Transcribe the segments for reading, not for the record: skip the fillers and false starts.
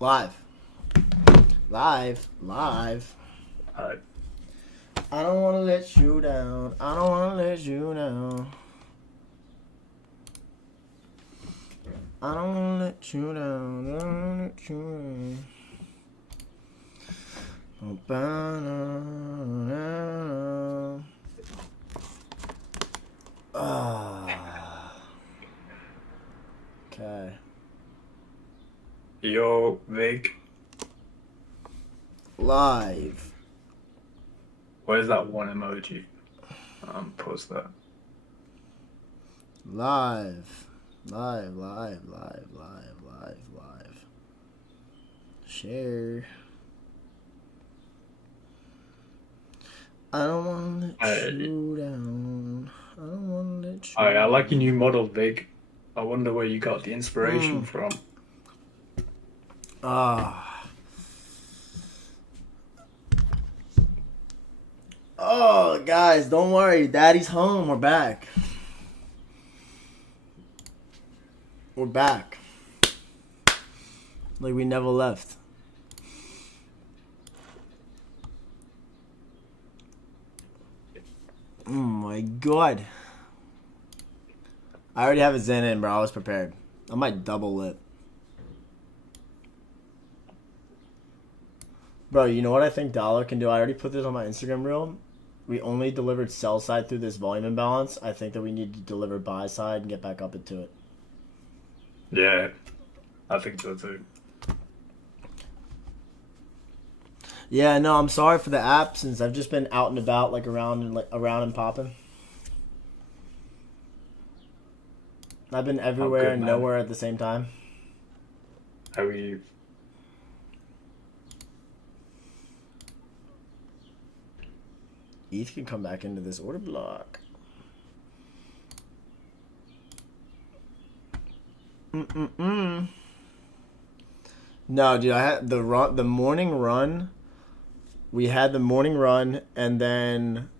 Live. Live. Live. Alright. I don't want to let you down. I don't want to let you down. I don't want to let you down. I don't want to let you down. Okay. Yo, Vic. Live. Where's that one emoji? Post that. Live. Live. Share. I don't want to let you down. I don't want to let you Alright, I like your new model, Vic. I wonder where you got the inspiration from. Oh, guys, don't worry. Daddy's home. We're back. We're back. Like we never left. Oh my god. I already have a Zen in, bro. I was prepared. I might double lip. Bro, you know what I think dollar can do? I already put this on my Instagram reel. We only delivered sell side through this volume imbalance. I think that we need to deliver buy side and get back up into it. Yeah, I think so too. Yeah, no, I'm sorry for the absence. I've just been out and about, like around and popping. I've been everywhere and nowhere at the same time. How are you? ETH can come back into this order block. No, dude, I had the morning run. We had the morning run and then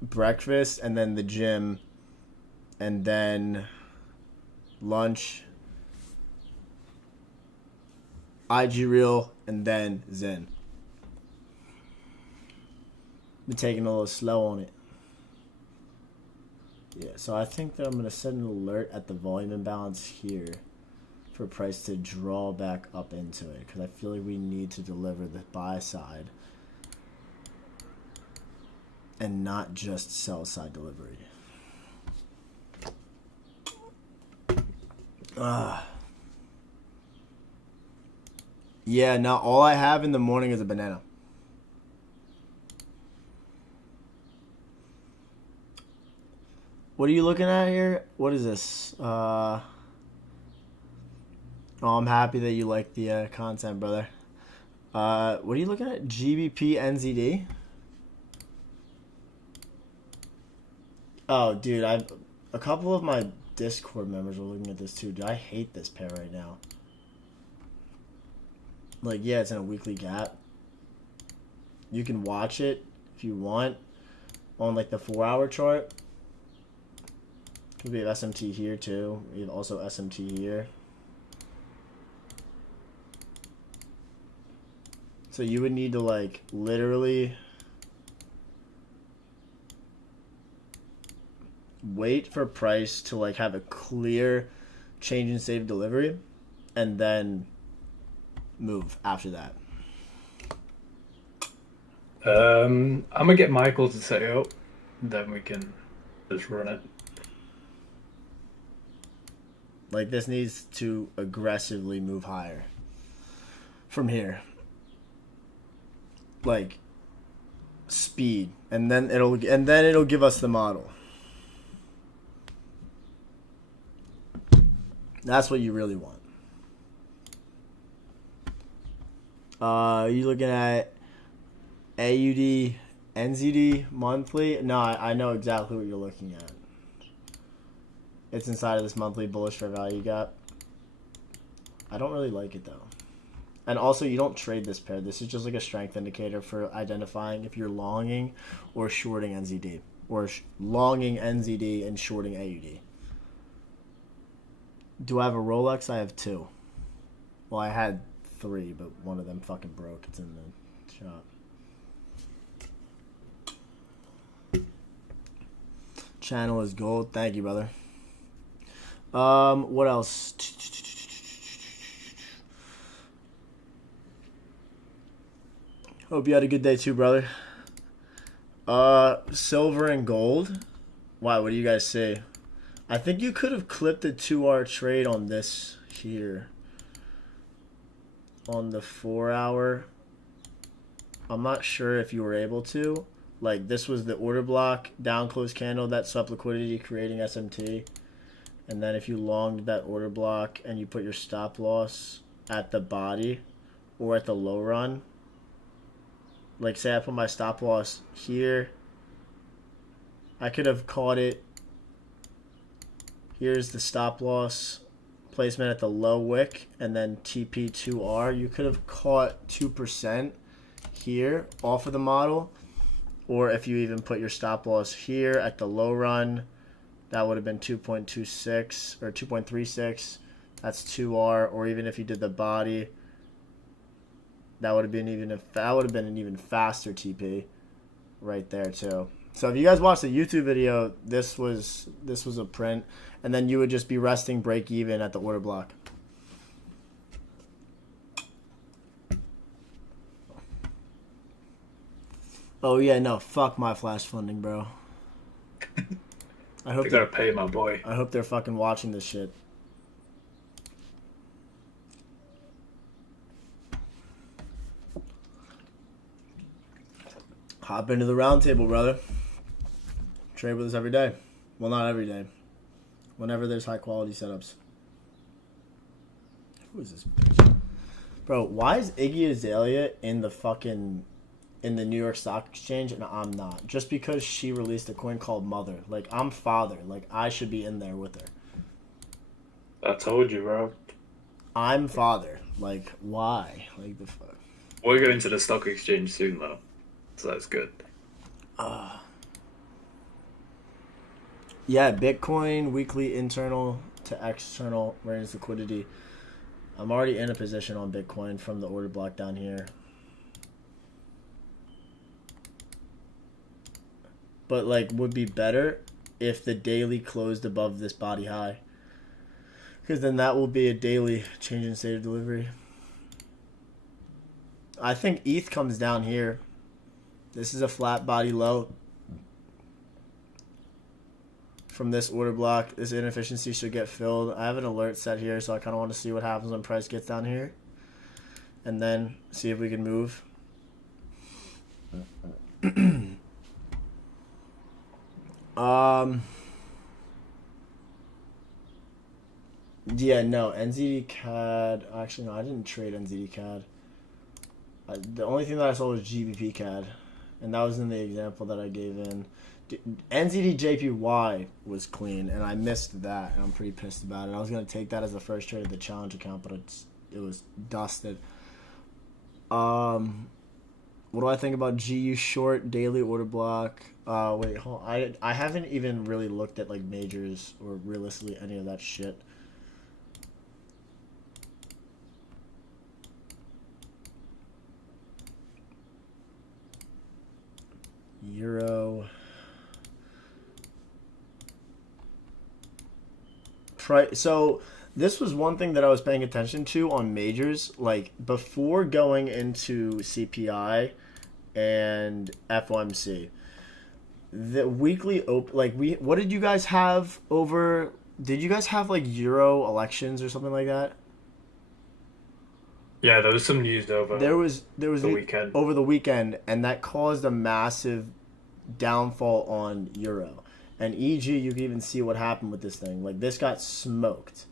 breakfast and then the gym and then lunch, IG reel, and then Zen. Been taking a little slow on it. Yeah, so I think that I'm going to set an alert at the volume imbalance here for price to draw back up into it because I feel like we need to deliver the buy side and not just sell side delivery. Yeah, now all I have in the morning is a banana. What are you looking at here? What is this? Oh, I'm happy that you like the content, brother. What are you looking at? GBP NZD? Oh, dude, a couple of my Discord members are looking at this too. Dude, I hate this pair right now. Like, yeah, it's in a weekly gap. You can watch it if you want on like the 4-hour chart. We have SMT here too. We have also SMT here. So you would need to like literally wait for price to like have a clear change in state of delivery and then move after that. I'm gonna get Michael to set it up, then we can just run it. Like this needs to aggressively move higher from here. Like speed, and then it'll give us the model. That's what you really want. You looking at AUD NZD monthly? No, I know exactly what you're looking at. It's inside of this monthly bullish fair value gap. I don't really like it though. And also, you don't trade this pair. This is just like a strength indicator for identifying if you're longing or shorting NZD. Or longing NZD and shorting AUD. Do I have a Rolex? I have 2. Well, I had 3, but one of them fucking broke. It's in the shop. Channel is gold. Thank you, brother. What else? Hope you had a good day too, brother. Silver and gold. Wow, what do you guys say? I think you could have clipped a 2-hour trade on this here. On the 4-hour. I'm not sure if you were able to. Like, this was the order block, down close candle, that swept liquidity, creating SMT. And then if you longed that order block and you put your stop loss at the body or at the low run, like say I put my stop loss here, I could have caught it. Here's the stop loss placement at the low wick and then TP2R. You could have caught 2% here off of the model. Or if you even put your stop loss here at the low run, that would have been 2.26 or 2.36. That's 2R. Or even if you did the body, that would have been an even faster TP right there too. So if you guys watched the YouTube video, this was a print, and then you would just be resting break even at the order block. Oh yeah, no, fuck my flash funding, bro. I hope they gotta pay my boy. I hope they're fucking watching this shit. Hop into the round table, brother. Trade with us every day. Well, not every day. Whenever there's high quality setups. Who is this bitch? Bro, why is Iggy Azalea in the New York Stock Exchange and I'm not? Just because she released a coin called Mother. Like, I'm father. Like, I should be in there with her. I told you, bro. I'm father. Like, why? Like, the fuck? We're going to the stock exchange soon, though. So that's good. Yeah, Bitcoin, weekly internal to external range liquidity. I'm already in a position on Bitcoin from the order block down here. But, like, would be better if the daily closed above this body high. Because then that will be a daily change in state of delivery. I think ETH comes down here. This is a flat body low. From this order block, this inefficiency should get filled. I have an alert set here, so I kind of want to see what happens when price gets down here. And then see if we can move. Yeah, no, NZD CAD. Actually, no, I didn't trade NZD CAD. The only thing that I saw was GBP CAD, and that was in the example that I gave in. NZD JPY was clean, and I missed that, and I'm pretty pissed about it. I was gonna take that as the first trade of the challenge account, but it was dusted. What do I think about GU short daily order block? Wait, hold on. I haven't even really looked at like majors or realistically any of that shit. Euro. So this was one thing that I was paying attention to on majors, like before going into CPI and FOMC. The weekly what did you guys have over? Did you guys have like Euro elections or something like that? Yeah, there was some news over. There was the weekend. Over the weekend, and that caused a massive downfall on Euro. And EG, you can even see what happened with this thing. Like, this got smoked.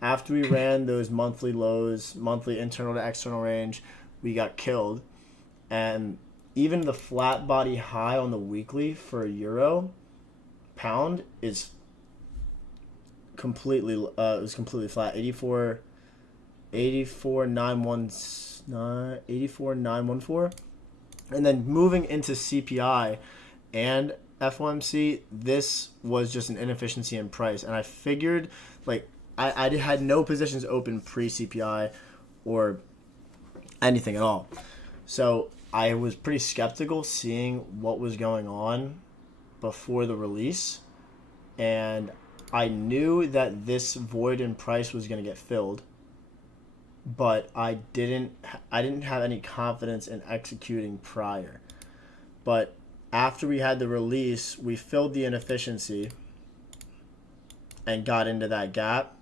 After we ran those monthly lows, monthly internal to external range, we got killed. And even the flat body high on the weekly for Euro pound is completely flat. 84,914. And then moving into CPI and FOMC, this was just an inefficiency in price. And I figured, like, I had no positions open pre-CPI or anything at all. So I was pretty skeptical seeing what was going on before the release, and I knew that this void in price was going to get filled, but I didn't have any confidence in executing prior. But after we had the release, we filled the inefficiency and got into that gap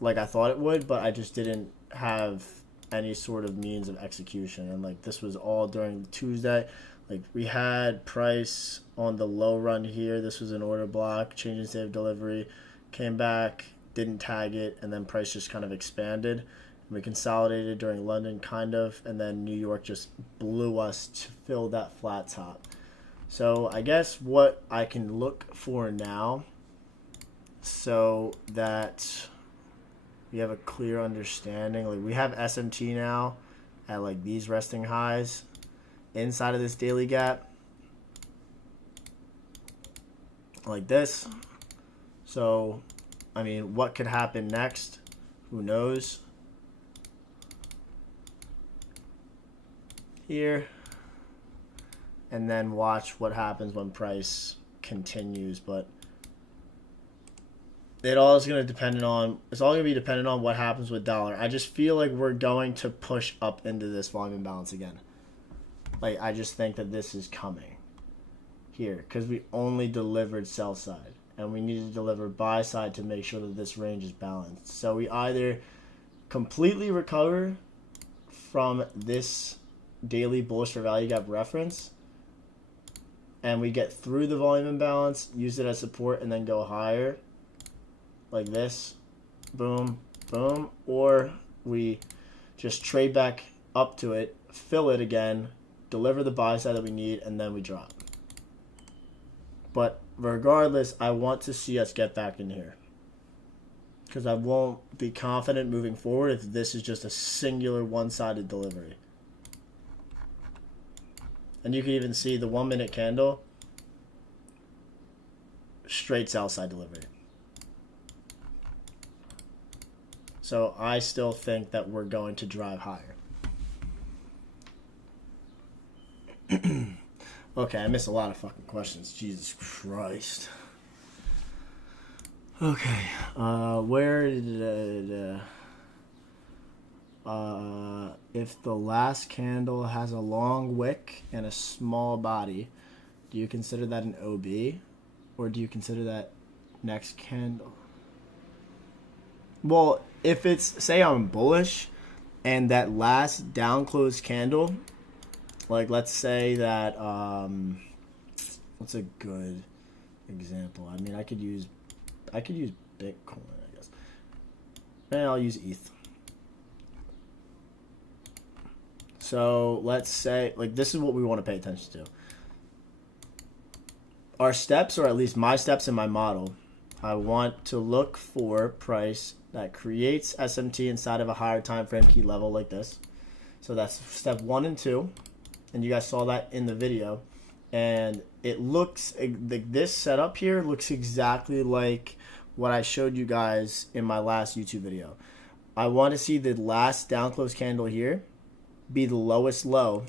like I thought it would, but I just didn't have any sort of means of execution. And like this was all during Tuesday. Like we had price on the low run here. This was an order block, change in state of delivery, came back, didn't tag it, and then price just kind of expanded. And we consolidated during London kind of, and then New York just blew us to fill that flat top. So I guess what I can look for now so that we have a clear understanding. Like we have SMT now at like these resting highs inside of this daily gap like this. So I mean, what could happen next? Who knows? Here, and then watch what happens when price continues. But it all is going to depend on, it's all going to be dependent on what happens with dollar. I just feel like we're going to push up into this volume imbalance again. Like, I just think that this is coming here because we only delivered sell side and we need to deliver buy side to make sure that this range is balanced. So we either completely recover from this daily bullish for value gap reference and we get through the volume imbalance, use it as support, and then go higher like this, boom, boom, or we just trade back up to it, fill it again, deliver the buy side that we need, and then we drop. But regardless, I want to see us get back in here because I won't be confident moving forward if this is just a singular one-sided delivery. And you can even see the 1 minute candle, straight sell side delivery. So I still think that we're going to drive higher. Okay, I missed a lot of fucking questions. Jesus Christ. Okay, where did if the last candle has a long wick and a small body, do you consider that an OB, or do you consider that next candle? Well, if it's, say I'm bullish and that last down close candle, like let's say that, what's a good example? I mean, I could use Bitcoin, I guess. And I'll use ETH. So let's say, like, this is what we want to pay attention to. Our steps, or at least my steps in my model, I want to look for price that creates SMT inside of a higher time frame key level like this. So that's step 1 and 2. And you guys saw that in the video. And it looks, this setup here looks exactly like what I showed you guys in my last YouTube video. I want to see the last down close candle here be the lowest low,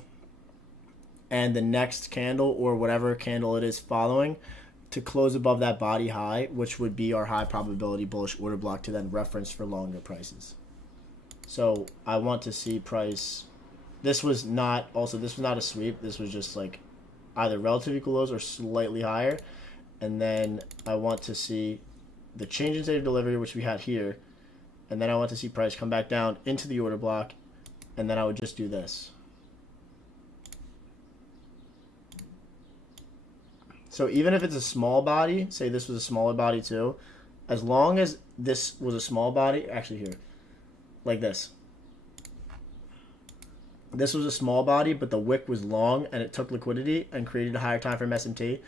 and the next candle or whatever candle it is following to close above that body high, which would be our high probability bullish order block to then reference for longer prices. So I want to see price. This was not a sweep. This was just like either relative equal lows or slightly higher. And then I want to see the change in state of delivery, which we had here. And then I want to see price come back down into the order block. And then I would just do this. So even if it's a small body, say this was a smaller body too, as long as this was a small body, actually here, like this. This was a small body, but the wick was long and it took liquidity and created a higher time frame SMT.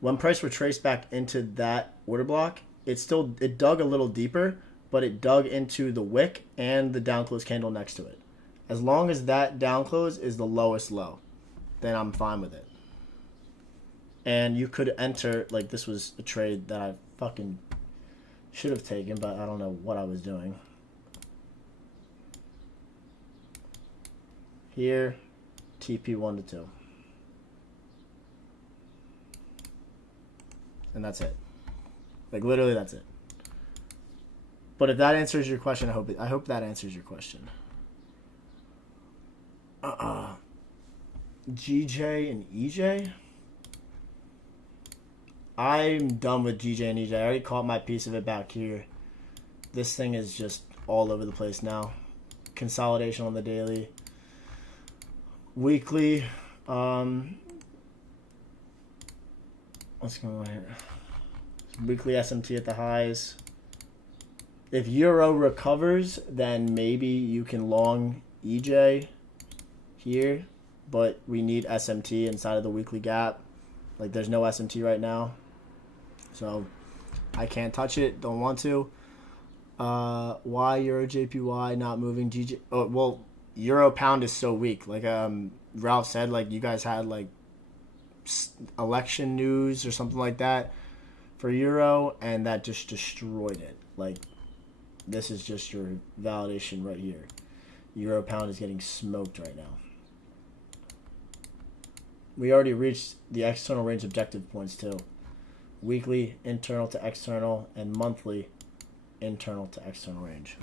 When price retraced back into that order block, it dug a little deeper, but it dug into the wick and the down close candle next to it. As long as that down close is the lowest low, then I'm fine with it. And you could enter, like this was a trade that I fucking should have taken, but I don't know what I was doing. here, TP 1 to 2. And that's it. Like, literally, that's it. But if that answers your question, I hope that answers your question. GJ and EJ? I'm done with GJ and EJ. I already caught my piece of it back here. This thing is just all over the place now. Consolidation on the daily. Weekly. What's going on here? Weekly SMT at the highs. If Euro recovers, then maybe you can long EJ here, but we need SMT inside of the weekly gap. Like, there's no SMT right now, so I can't touch it. Don't want to. Why Euro JPY not moving? GJ? Oh, well, Euro pound is so weak. Like Ralph said, like you guys had like election news or something like that for Euro, and that just destroyed it. Like, this is just your validation right here. Euro pound is getting smoked right now. We already reached the external range objective points too. Weekly, internal to external, and monthly, internal to external range.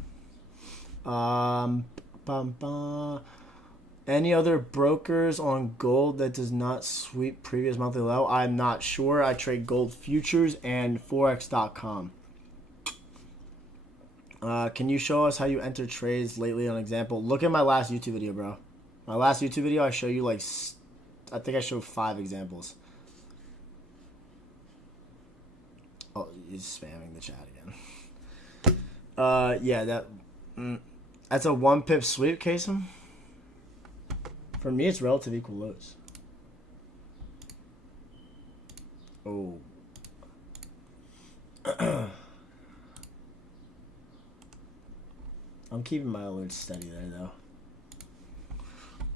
Any other brokers on gold that does not sweep previous monthly low? I'm not sure. I trade gold futures and Forex.com. Can you show us how you enter trades lately on example? Look at my last YouTube video, bro. My last YouTube video, I show you like, I think I showed 5 examples. Oh, he's spamming the chat again. Yeah, that's a 1 pip sweep, Kasem. For me, it's relative equal lows. Oh. I'm keeping my alerts steady there, though.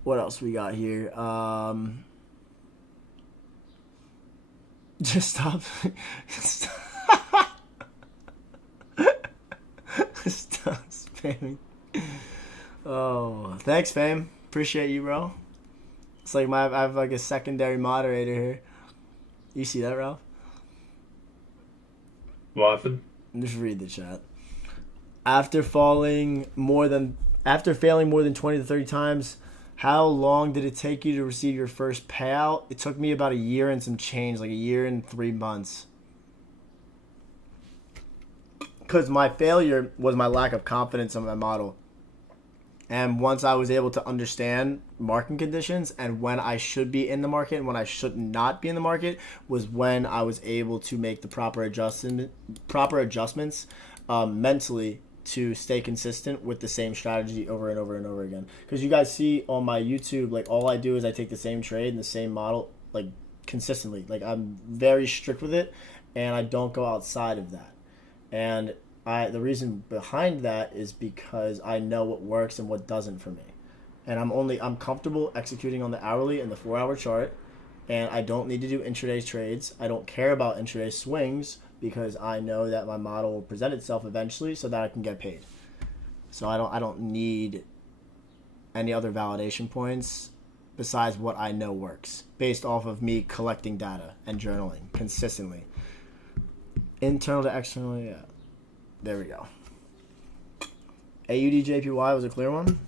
What else we got here? Just stop. Stop spamming. Oh, thanks, fam. Appreciate you, bro. It's like I have like a secondary moderator here. You see that, Ralph? What happened? Just read the chat. After failing more than 20 to 30 times, how long did it take you to receive your first payout? It took me about a year and some change, like a year and 3 months. Because my failure was my lack of confidence in my model. And once I was able to understand market conditions and when I should be in the market and when I should not be in the market, was when I was able to make the proper adjustments mentally to stay consistent with the same strategy over and over and over again. Because you guys see on my YouTube, like, all I do is I take the same trade and the same model, like, consistently. Like, I'm very strict with it, and I don't go outside of that. And the reason behind that is because I know what works and what doesn't for me. And I'm comfortable executing on the hourly and the 4-hour chart, and I don't need to do intraday trades. I don't care about intraday swings, because I know that my model will present itself eventually so that I can get paid. So I don't need any other validation points besides what I know works, based off of me collecting data and journaling consistently. Internal to external, yeah. There we go. AUD JPY was a clear one.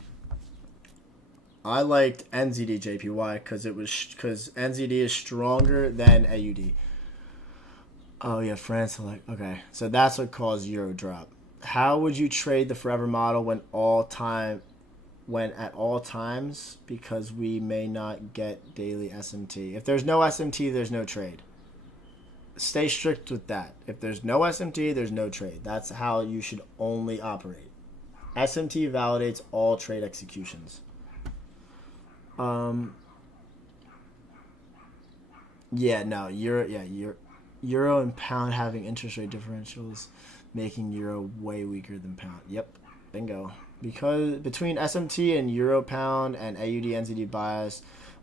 I liked NZD JPY because NZD is stronger than AUD. Oh yeah, France. Okay, so that's what caused Euro drop. How would you trade the forever model when at all times? Because we may not get daily SMT. If there's no SMT, there's no trade. Stay strict with that. If there's no SMT, there's no trade. That's how you should only operate. SMT validates all trade executions. Yeah, no, Euro and pound having interest rate differentials, making Euro way weaker than pound. Yep, bingo. Because between SMT and Euro pound and AUD NZD bias,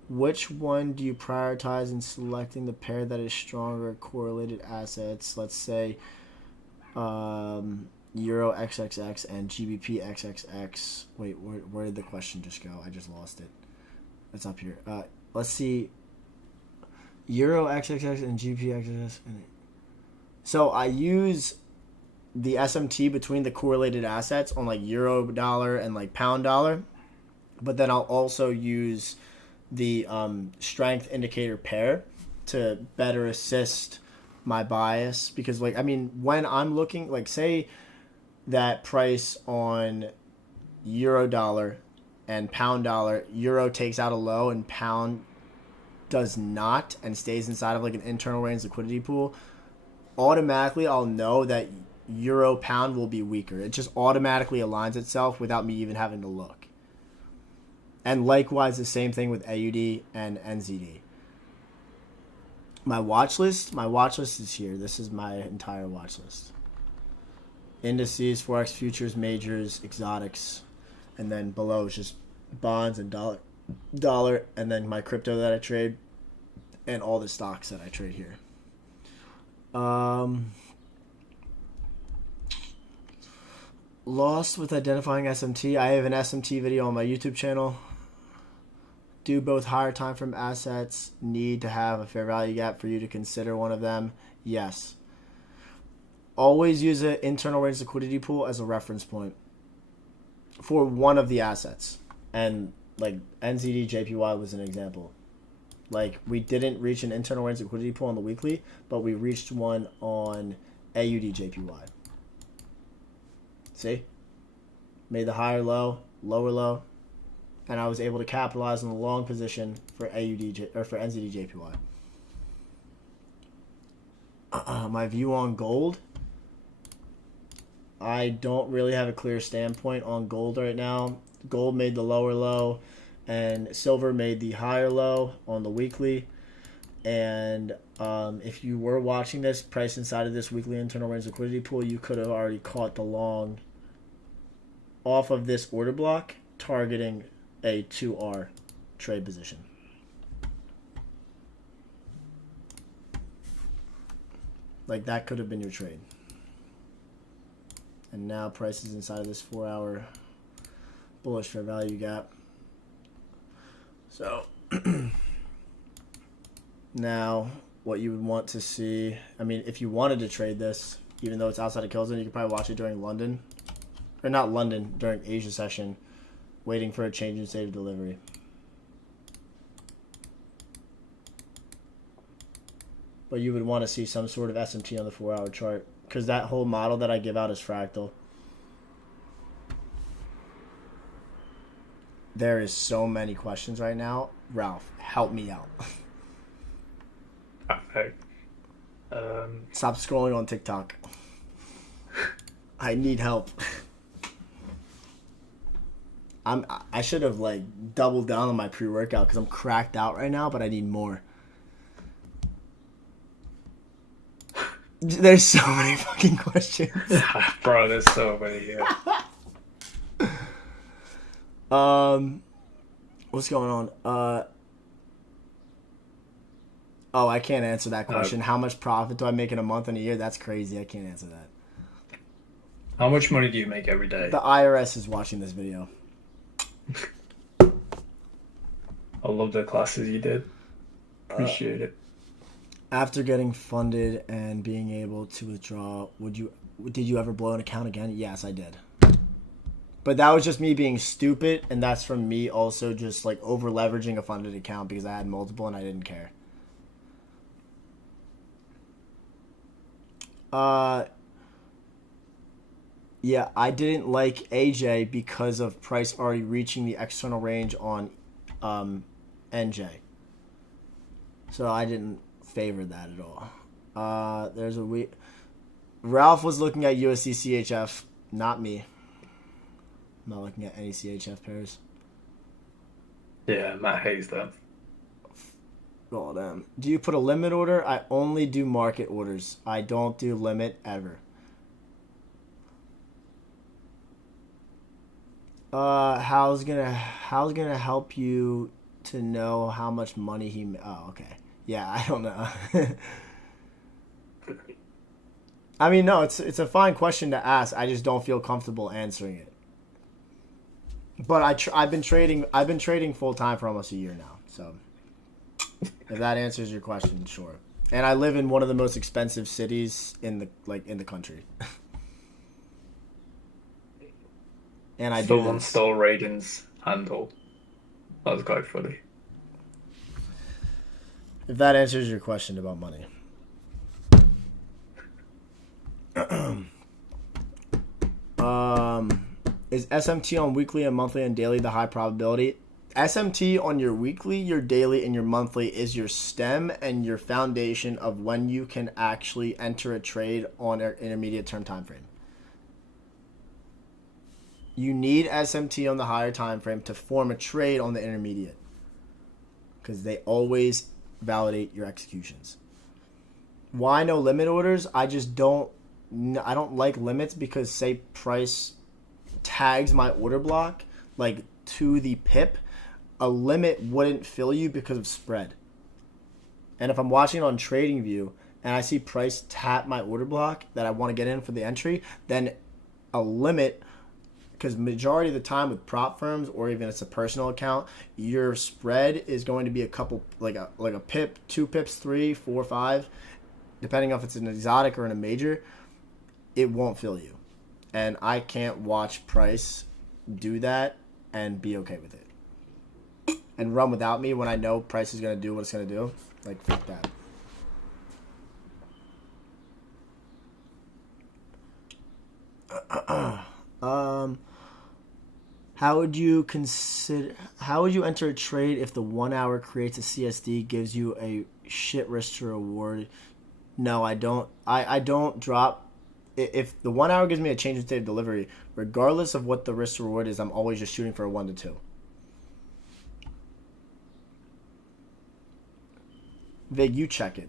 which one do you prioritize in selecting the pair that is stronger correlated assets? Let's say Euro XXX and GBP XXX. Wait, where did the question just go? I just lost it. It's up here. Let's see. Euro XXX and GP XXX. So I use the SMT between the correlated assets on like euro dollar and like pound dollar, but then I'll also use the strength indicator pair to better assist my bias, because like, I mean, when I'm looking, like, say that price on euro dollar and pound dollar, euro takes out a low and pound does not and stays inside of like an internal range liquidity pool, automatically I'll know that euro pound will be weaker. It just automatically aligns itself without me even having to look. And likewise, the same thing with AUD and NZD. My watch list is here. This is my entire watch list. Indices, Forex, futures, majors, exotics, and then below is just bonds and dollar, and then my crypto that I trade, and all the stocks that I trade here. Lost with identifying SMT. I have an SMT video on my YouTube channel. Do both higher time frame assets need to have a fair value gap for you to consider one of them? Yes. Always use an internal range liquidity pool as a reference point for one of the assets. And like NZD JPY was an example. Like, we didn't reach an internal range liquidity pool on the weekly, but we reached one on AUD JPY. See? Made the higher low, lower low, and I was able to capitalize on the long position for for NZD JPY. My view on gold. I don't really have a clear standpoint on gold right now. Gold made the lower low, and silver made the higher low on the weekly. And if you were watching this price inside of this weekly internal range liquidity pool, you could have already caught the long off of this order block, targeting a 2R trade position. Like, that could have been your trade. And now price is inside of this 4-hour bullish fair value gap. So now what you would want to see, I mean, if you wanted to trade this, even though it's outside of kill zone, you could probably watch it during London, or not London, during Asia session, waiting for a change in state of delivery. But you would want to see some sort of SMT on the 4-hour chart, because that whole model that I give out is fractal. There is so many questions right now. Ralph, help me out. Okay. Stop scrolling on TikTok. I need help. I should have like doubled down on my pre-workout because I'm cracked out right now, but I need more. There's so many fucking questions. Bro, there's so many, yeah. What's going on? Oh, I can't answer that question. How much profit do I make in a month and a year? That's crazy. I can't answer that. How much money do you make every day? The IRS is watching this video. I love the classes you did. Appreciate it. After getting funded and being able to withdraw, did you ever blow an account again? Yes, I did. But that was just me being stupid, and that's from me also just like over leveraging a funded account because I had multiple and I didn't care. Yeah, I didn't like AJ because of price already reaching the external range on NJ. So I didn't favor that at all. Ralph was looking at USD CHF, not me. I'm not looking at any CHF pairs. Yeah, Matt hates them. Oh, damn. Do you put a limit order? I only do market orders. I don't do limit ever. How's gonna help you to know how much money he? Oh, okay. Yeah, I don't know. I mean, no, it's a fine question to ask. I just don't feel comfortable answering it. But I've been trading full time for almost a year now. So if that answers your question, sure. And I live in one of the most expensive cities in the country. And I do Someone this. stole Raiden's handle. That was quite funny. If that answers your question about money. Is SMT on weekly and monthly and daily the high probability? SMT on your weekly, your daily, and your monthly is your stem and your foundation of when you can actually enter a trade on an intermediate term time frame. You need SMT on the higher time frame to form a trade on the intermediate, because they always validate your executions. Why no limit orders? I don't like limits because say price tags my order block like to the pip, a limit wouldn't fill you because of spread. And if I'm watching on TradingView and I see price tap my order block that I want to get in for the entry, then a limit, because majority of the time with prop firms or even it's a personal account, your spread is going to be a couple, like a pip, 2 pips, 3, 4, 5, depending on if it's an exotic or in a major. It won't fill you. And I can't watch price do that and be okay with it. And run without me when I know price is going to do what it's going to do. Like, fuck that. How would you enter a trade if the 1 hour creates a CSD, gives you a shit risk to reward? No, I don't. I don't drop. If the 1 hour gives me a change in state of delivery, regardless of what the risk to reward is, I'm always just shooting for a 1 to 2. Vig, you check it.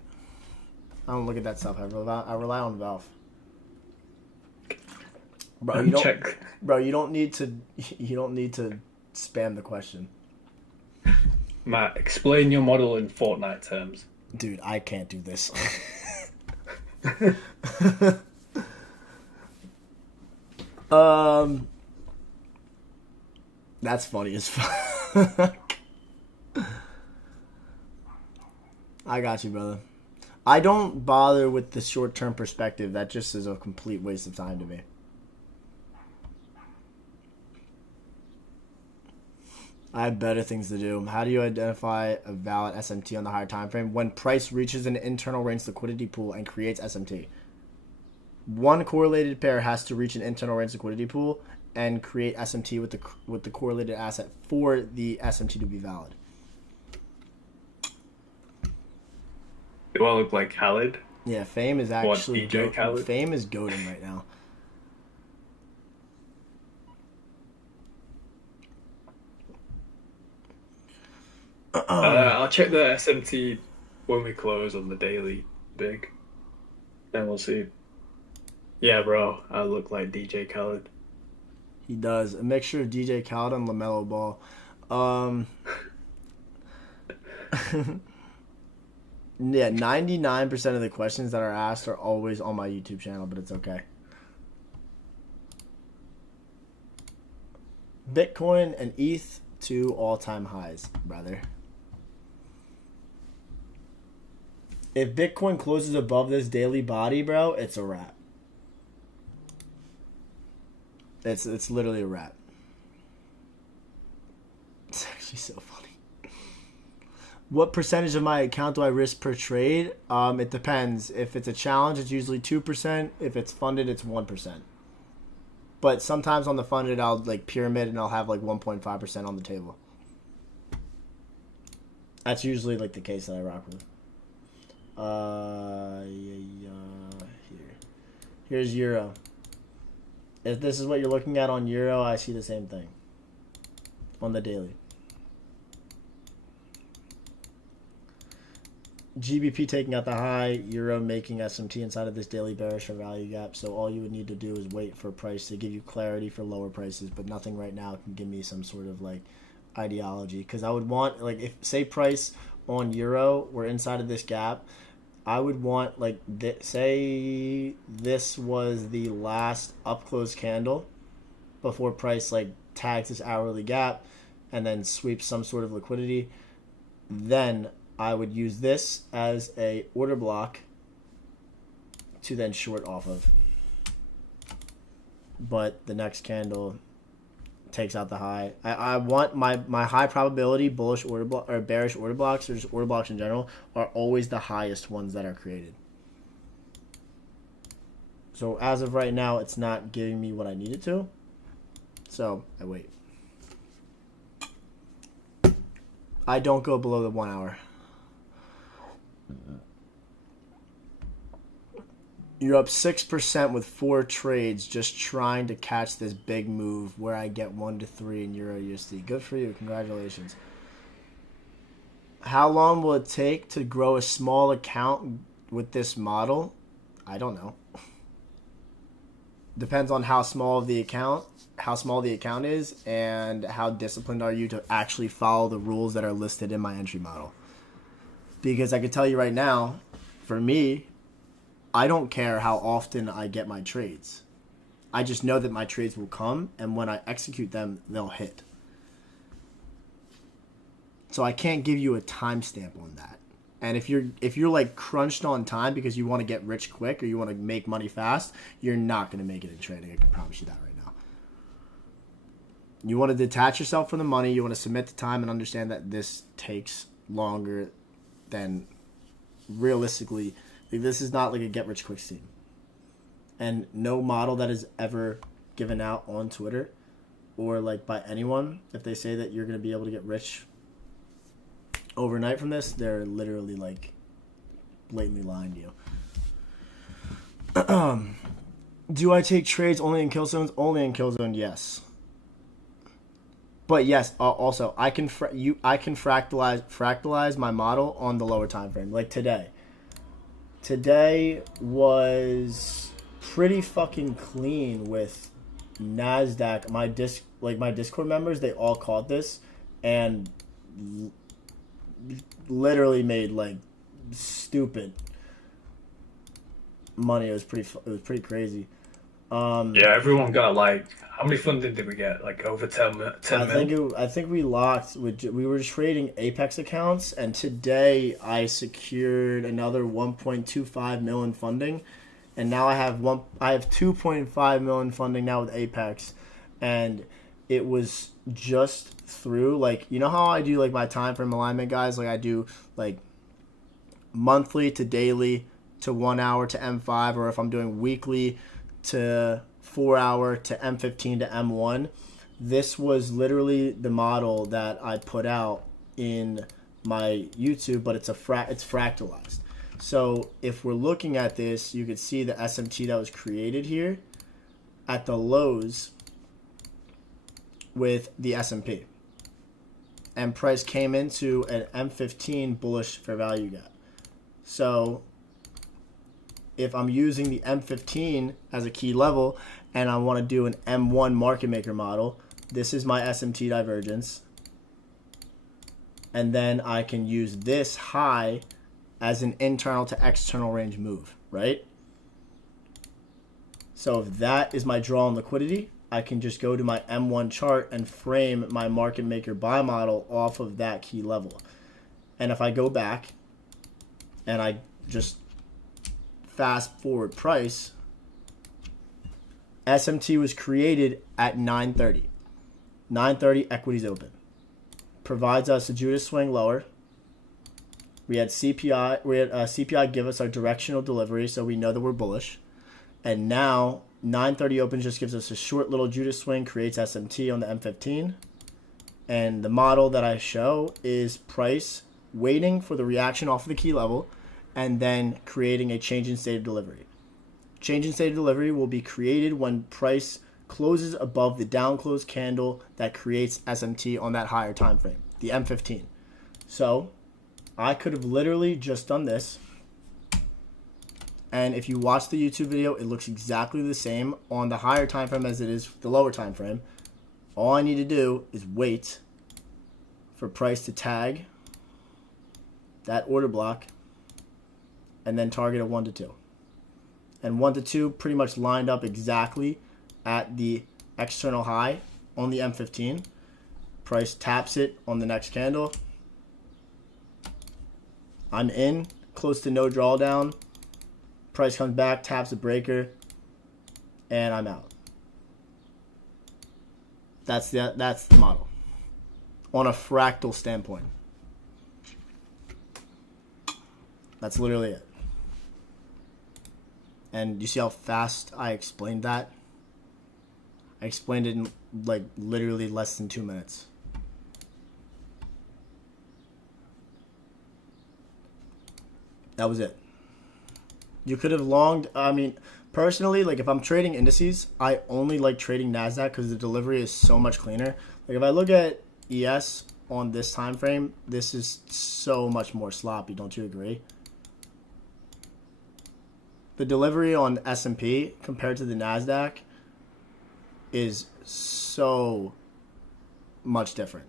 I don't look at that stuff. I rely on Valve. Bro, you don't need to spam the question. Matt, explain your model in Fortnite terms. Dude, I can't do this. That's funny as fuck. I got you, brother. I don't bother with the short-term perspective. That just is a complete waste of time to me. I have better things to do. How do you identify a valid SMT on the higher time frame? When price reaches an internal range liquidity pool and creates SMT. One correlated pair has to reach an internal range liquidity pool and create SMT with the correlated asset for the SMT to be valid. Do I look like Khaled? Yeah, Fame is actually DJ Khaled? Fame is goading right now. I'll check the SMT when we close on the daily big. Then we'll see. Yeah, bro, I look like DJ Khaled. He does. A mixture of DJ Khaled and LaMelo Ball. Yeah, 99% of the questions that are asked are always on my YouTube channel, but it's okay. Bitcoin and ETH to all-time highs, brother. If Bitcoin closes above this daily body, bro, it's a wrap. It's literally a wrap. It's actually so funny. What percentage of my account do I risk per trade? It depends. If it's a challenge, it's usually 2%. If it's funded, it's 1%. But sometimes on the funded, I'll like pyramid and I'll have like 1.5% on the table. That's usually like the case that I rock with. Here's Euro. If this is what you're looking at on Euro, I see the same thing on the daily. GBP taking out the high, Euro making SMT inside of this daily bearish or value gap. So all you would need to do is wait for price to give you clarity for lower prices, but nothing right now can give me some sort of like ideology. Because I would want, like, if say price on Euro were inside of this gap, I would want like say this was the last up close candle before price like tags this hourly gap and then sweeps some sort of liquidity, then I would use this as a order block to then short off of. But the next candle takes out the high. I want my high probability bullish order block or bearish order blocks, or just order blocks in general, are always the highest ones that are created. So as of right now, it's not giving me what I need it to. So I wait. I don't go below the 1 hour. You're up 6% with 4 trades, just trying to catch this big move where I get 1 to 3 in Euro USD. Good for you. Congratulations. How long will it take to grow a small account with this model? I don't know. Depends on how small the account is, and how disciplined are you to actually follow the rules that are listed in my entry model. Because I can tell you right now, for me, I don't care how often I get my trades. I just know that my trades will come, and when I execute them, they'll hit. So I can't give you a timestamp on that. And if you're like crunched on time because you want to get rich quick or you want to make money fast, you're not going to make it in trading. I can promise you that right now. You want to detach yourself from the money. You want to submit the time and understand that this takes longer than realistically. Like, this is not like a get rich quick scheme. And no model that is ever given out on Twitter or like by anyone, if they say that you're going to be able to get rich overnight from this, they're literally like blatantly lying to you. Do I take trades only in kill zones? Only in kill zone, yes. But yes, also I can fractalize my model on the lower time frame. Like today. Today was pretty fucking clean with NASDAQ. My Discord members, they all caught this and literally made like stupid money. It was pretty crazy. Yeah, everyone got like, how many funding did we get? Like over 10 mil? I think we locked. We were trading Apex accounts, and today I secured another 1.25 million funding, and now I have 2.5 million funding now with Apex, and it was just through, like, you know how I do like my time frame alignment, guys? Like I do like monthly to daily to 1 hour to M5, or if I'm doing weekly to 4 hour to M15 to M1. This was literally the model that I put out in my YouTube, but it's fractalized. So if we're looking at this, you could see the SMT that was created here at the lows with the S&P. And price came into an M15 bullish fair value gap. So if I'm using the M15 as a key level and I want to do an M1 market maker model, this is my SMT divergence. And then I can use this high as an internal to external range move, right? So if that is my draw on liquidity, I can just go to my M1 chart and frame my market maker buy model off of that key level. And if I go back and I just fast forward price, SMT was created at 9:30. 9:30 equities open. Provides us a Judas swing lower. We had CPI. CPI give us our directional delivery, so we know that we're bullish. And now 9:30 opens just gives us a short little Judas swing, creates SMT on the M15. And the model that I show is price waiting for the reaction off of the key level, and then creating a change in state of delivery. Change in state of delivery will be created when price closes above the down close candle that creates SMT on that higher time frame, the M15. So I could have literally just done this, and if you watch the YouTube video, it looks exactly the same on the higher time frame as it is the lower time frame. All I need to do is wait for price to tag that order block and then target a 1 to 2. And 1 to 2 pretty much lined up exactly at the external high on the M15. Price taps it on the next candle. I'm in, close to no drawdown. Price comes back, taps the breaker, and I'm out. That's the model on a fractal standpoint. That's literally it. And you see how fast I explained that? I explained it in like literally less than 2 minutes. That was it. You could have longed, I mean, personally, like if I'm trading indices, I only like trading NASDAQ because the delivery is so much cleaner. Like if I look at ES on this time frame, this is so much more sloppy, don't you agree? The delivery on S&P compared to the NASDAQ is so much different.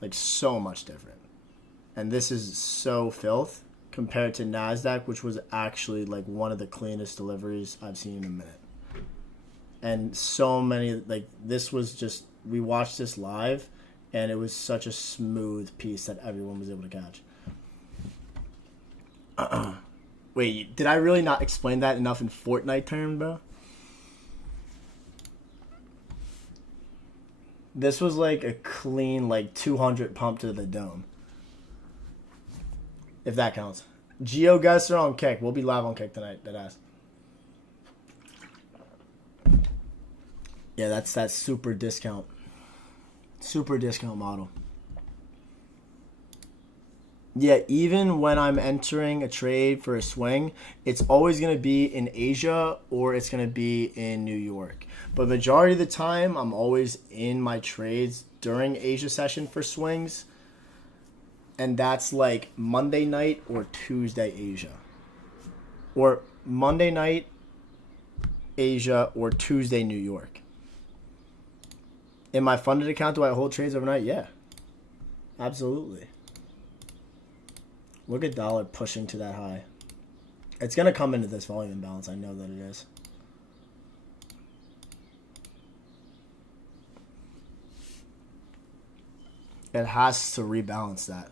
Like so much different. And this is so filth compared to NASDAQ, which was actually like one of the cleanest deliveries I've seen in a minute. And so many, like this was just, we watched this live and it was such a smooth piece that everyone was able to catch. Wait, did I really not explain that enough in Fortnite terms, bro? This was like a clean, like 200 pump to the dome. If that counts. GeoGuessr on Kick. We'll be live on Kick tonight, deadass. Yeah, that's that super discount. Super discount model. Yeah, even when I'm entering a trade for a swing, it's always going to be in Asia or it's going to be in New York. But majority of the time, I'm always in my trades during Asia session for swings. And that's like Monday night or Tuesday Asia. Or Monday night Asia or Tuesday New York. In my funded account, do I hold trades overnight? Yeah. Absolutely. Look at dollar pushing to that high. It's going to come into this volume imbalance. I know that it is. It has to rebalance that.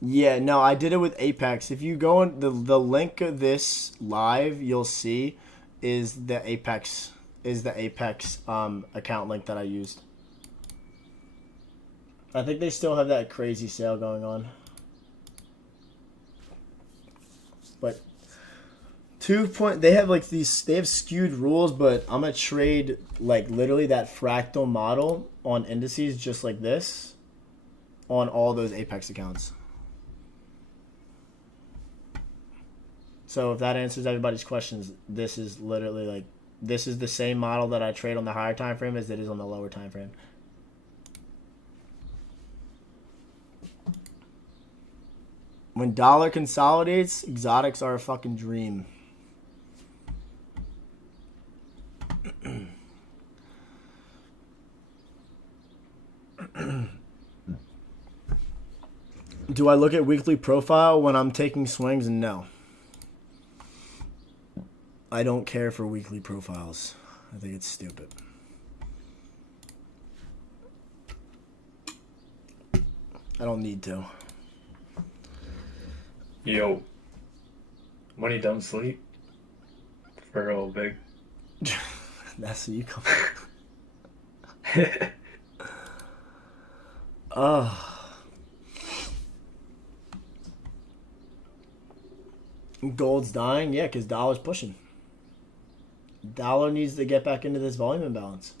Yeah, no, I did it with Apex. If you go in the link of this live, you'll see is the Apex account link that I used. I think they still have that crazy sale going on. But they have like they have skewed rules, but I'm gonna trade like literally that fractal model on indices just like this on all those Apex accounts. So if that answers everybody's questions, this is literally like this is the same model that I trade on the higher time frame as it is on the lower time frame. When dollar consolidates, exotics are a fucking dream. Do I look at weekly profile when I'm taking swings? No. I don't care for weekly profiles. I think it's stupid. I don't need to. Yo, money don't sleep. For real, big. That's what you come. Gold's dying, yeah, because dollar's pushing. Dollar needs to get back into this volume imbalance.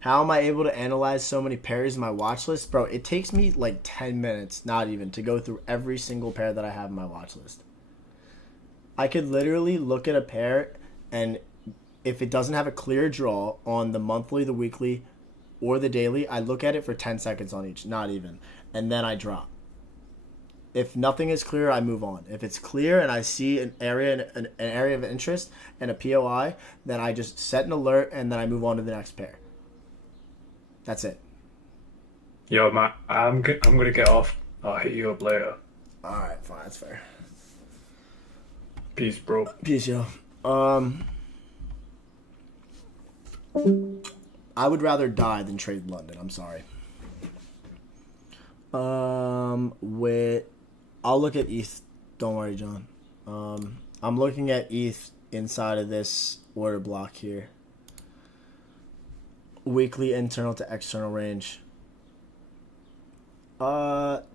How am I able to analyze so many pairs in my watch list? Bro, it takes me like 10 minutes, not even, to go through every single pair that I have in my watch list. I could literally look at a pair, and if it doesn't have a clear draw on the monthly, the weekly, or the daily, I look at it for 10 seconds on each, not even. And then I drop. If nothing is clear, I move on. If it's clear and I see an area of interest and a POI, then I just set an alert and then I move on to the next pair. That's it. Yo, Matt, I'm gonna get off. I'll hit you up later. All right, fine, that's fair. Peace, bro. Peace, yo. I would rather die than trade London. I'm sorry. I'll look at ETH. Don't worry, John. I'm looking at ETH inside of this order block here. Weekly internal to external range. What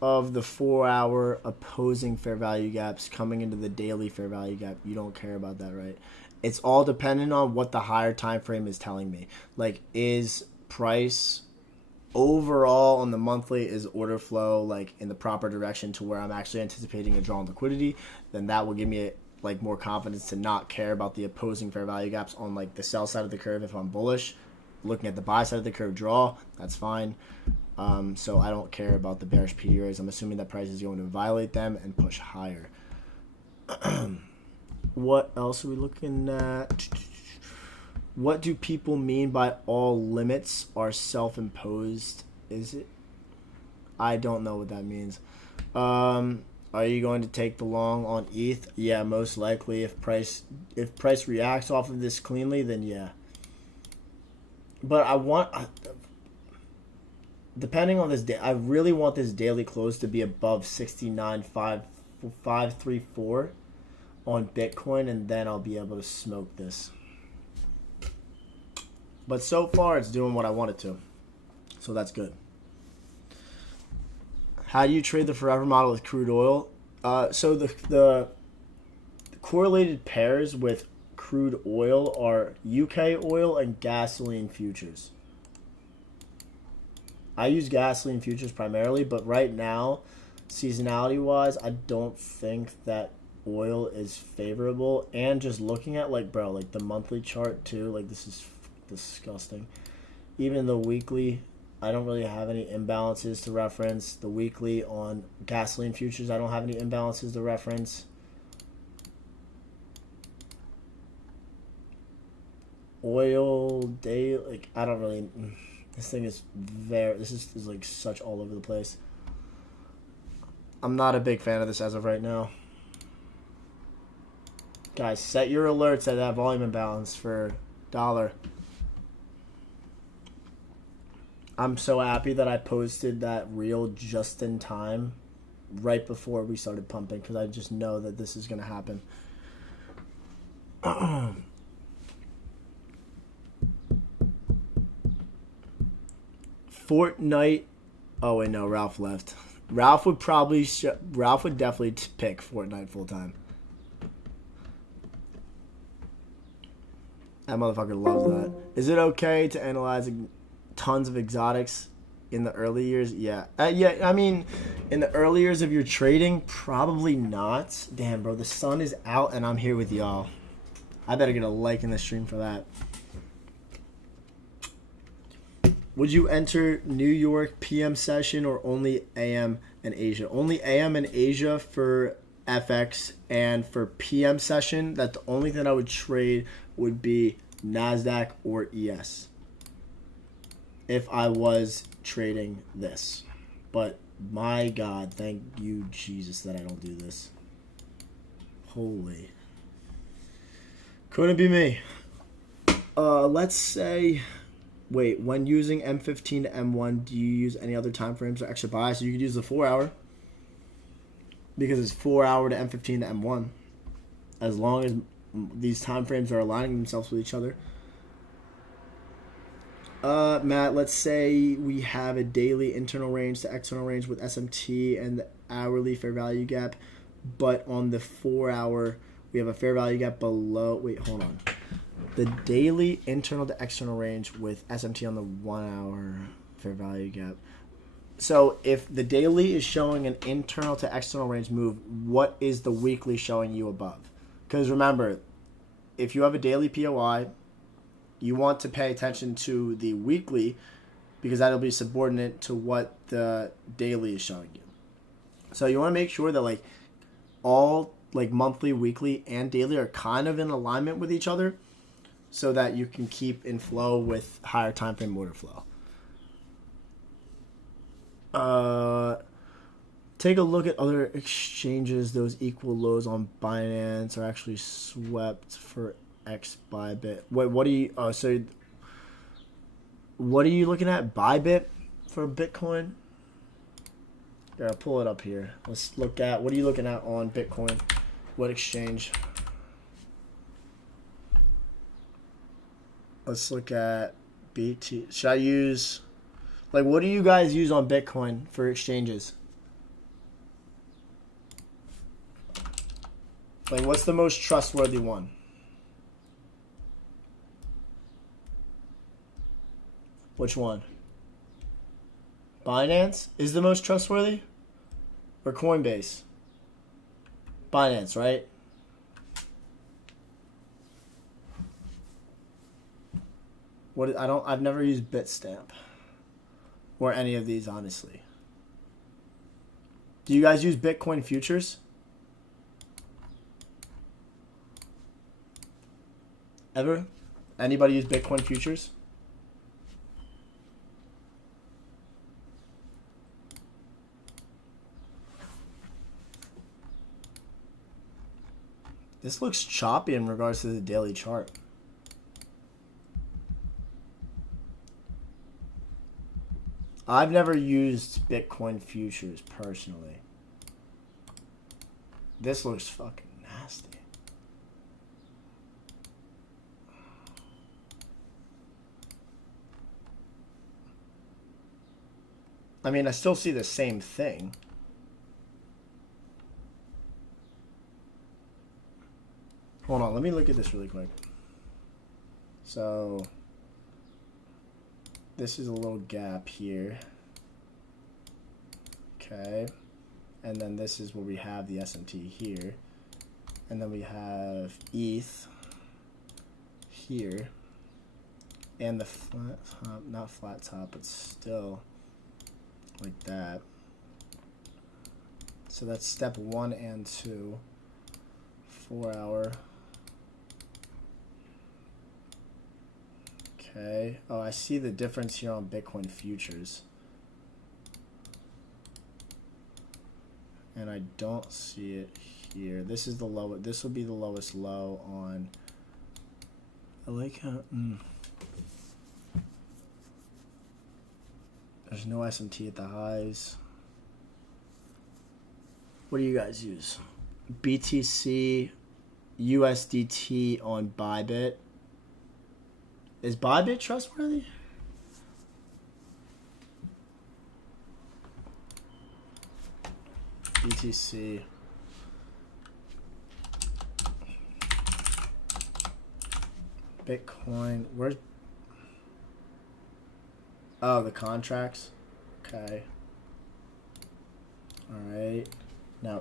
of the 4-hour opposing fair value gaps coming into the daily fair value gap? You don't care about that, right? It's all dependent on what the higher time frame is telling me. Like, is price overall on the monthly, is order flow like in the proper direction to where I'm actually anticipating a draw on liquidity? Then that will give me like more confidence to not care about the opposing fair value gaps on like the sell side of the curve. If I'm bullish, looking at the buy side of the curve draw, that's fine. So I don't care about the bearish PDRs. I'm assuming that price is going to violate them and push higher. What else are we looking at? What do people mean by all limits are self-imposed? Is it? I don't know what that means. Are you going to take the long on ETH? Yeah, most likely. If price reacts off of this cleanly, then yeah. But depending on this day, I really want this daily close to be above 69,534 on Bitcoin, and then I'll be able to smoke this. But so far, it's doing what I want it to, so that's good. How do you trade the forever model with crude oil? So the correlated pairs with crude oil are UK oil and gasoline futures. I use gasoline futures primarily, but right now, seasonality-wise, I don't think that oil is favorable. And just looking at, like, bro, like the monthly chart too, like this is disgusting. Even the weekly, I don't really have any imbalances to reference. The weekly on gasoline futures, I don't have any imbalances to reference. Oil day, like, I don't really. This thing is this is like such all over the place. I'm not a big fan of this as of right now. Guys, set your alerts at that volume imbalance for dollar. I'm so happy that I posted that reel just in time right before we started pumping, because I just know that this is going to happen. Fortnite. Oh wait, no, Ralph left. Ralph would definitely pick Fortnite full time. That motherfucker loves that. Is it okay to analyze tons of exotics in the early years? Yeah. Yeah, I mean, in the early years of your trading, probably not. Damn, bro, the sun is out and I'm here with y'all. I better get a like in the stream for that. Would you enter New York PM session or only AM and Asia? Only AM and Asia for FX, and for PM session, that the only thing I would trade would be NASDAQ or ES if I was trading this. But my God, thank you, Jesus, that I don't do this. Holy. Couldn't be me. Let's say... Wait, when using M15 to M1, do you use any other time frames or extra buy? So you could use the 4-hour, because it's 4-hour to M15 to M1. As long as these time frames are aligning themselves with each other. Matt, let's say we have a daily internal range to external range with SMT and the hourly fair value gap, but on the 4-hour we have a fair value gap below. Wait, hold on. The daily internal to external range with SMT on the 1-hour fair value gap. So if the daily is showing an internal to external range move, what is the weekly showing you above? Because remember, if you have a daily POI, you want to pay attention to the weekly, because that'll be subordinate to what the daily is showing you. So you want to make sure that like all like monthly, weekly, and daily are kind of in alignment with each other, so that you can keep in flow with higher time frame order flow. take a look at other exchanges. Those equal lows on Binance are actually swept for X Bybit. Wait, what do you? Oh, so what are you looking at? Bybit for Bitcoin? Yeah, pull it up here. Let's look at, what are you looking at on Bitcoin? What exchange? Let's look at BT. Should I use, like, what do you guys use on Bitcoin for exchanges? Like, what's the most trustworthy one? Which one? Binance is the most trustworthy? Or Coinbase? Binance, right? I've never used Bitstamp or any of these, honestly. Do you guys use Bitcoin futures? Ever? Anybody use Bitcoin futures? This looks choppy in regards to the daily chart. I've never used Bitcoin futures personally. This looks fucking nasty. I mean, I still see the same thing. Hold on, let me look at this really quick. So, this is a little gap here. Okay. And then this is where we have the SMT here. And then we have ETH here. And the flat top, not flat top, but still like that. So that's step 1 and 2. 4 hour. Okay. Oh, I see the difference here on Bitcoin futures. And I don't see it here. This is the low. This will be the lowest low on. I like how. There's no SMT at the highs. What do you guys use? BTC, USDT on Bybit. Is Bybit trustworthy? BTC. Bitcoin. Where's... Oh, the contracts. Okay. Alright. Now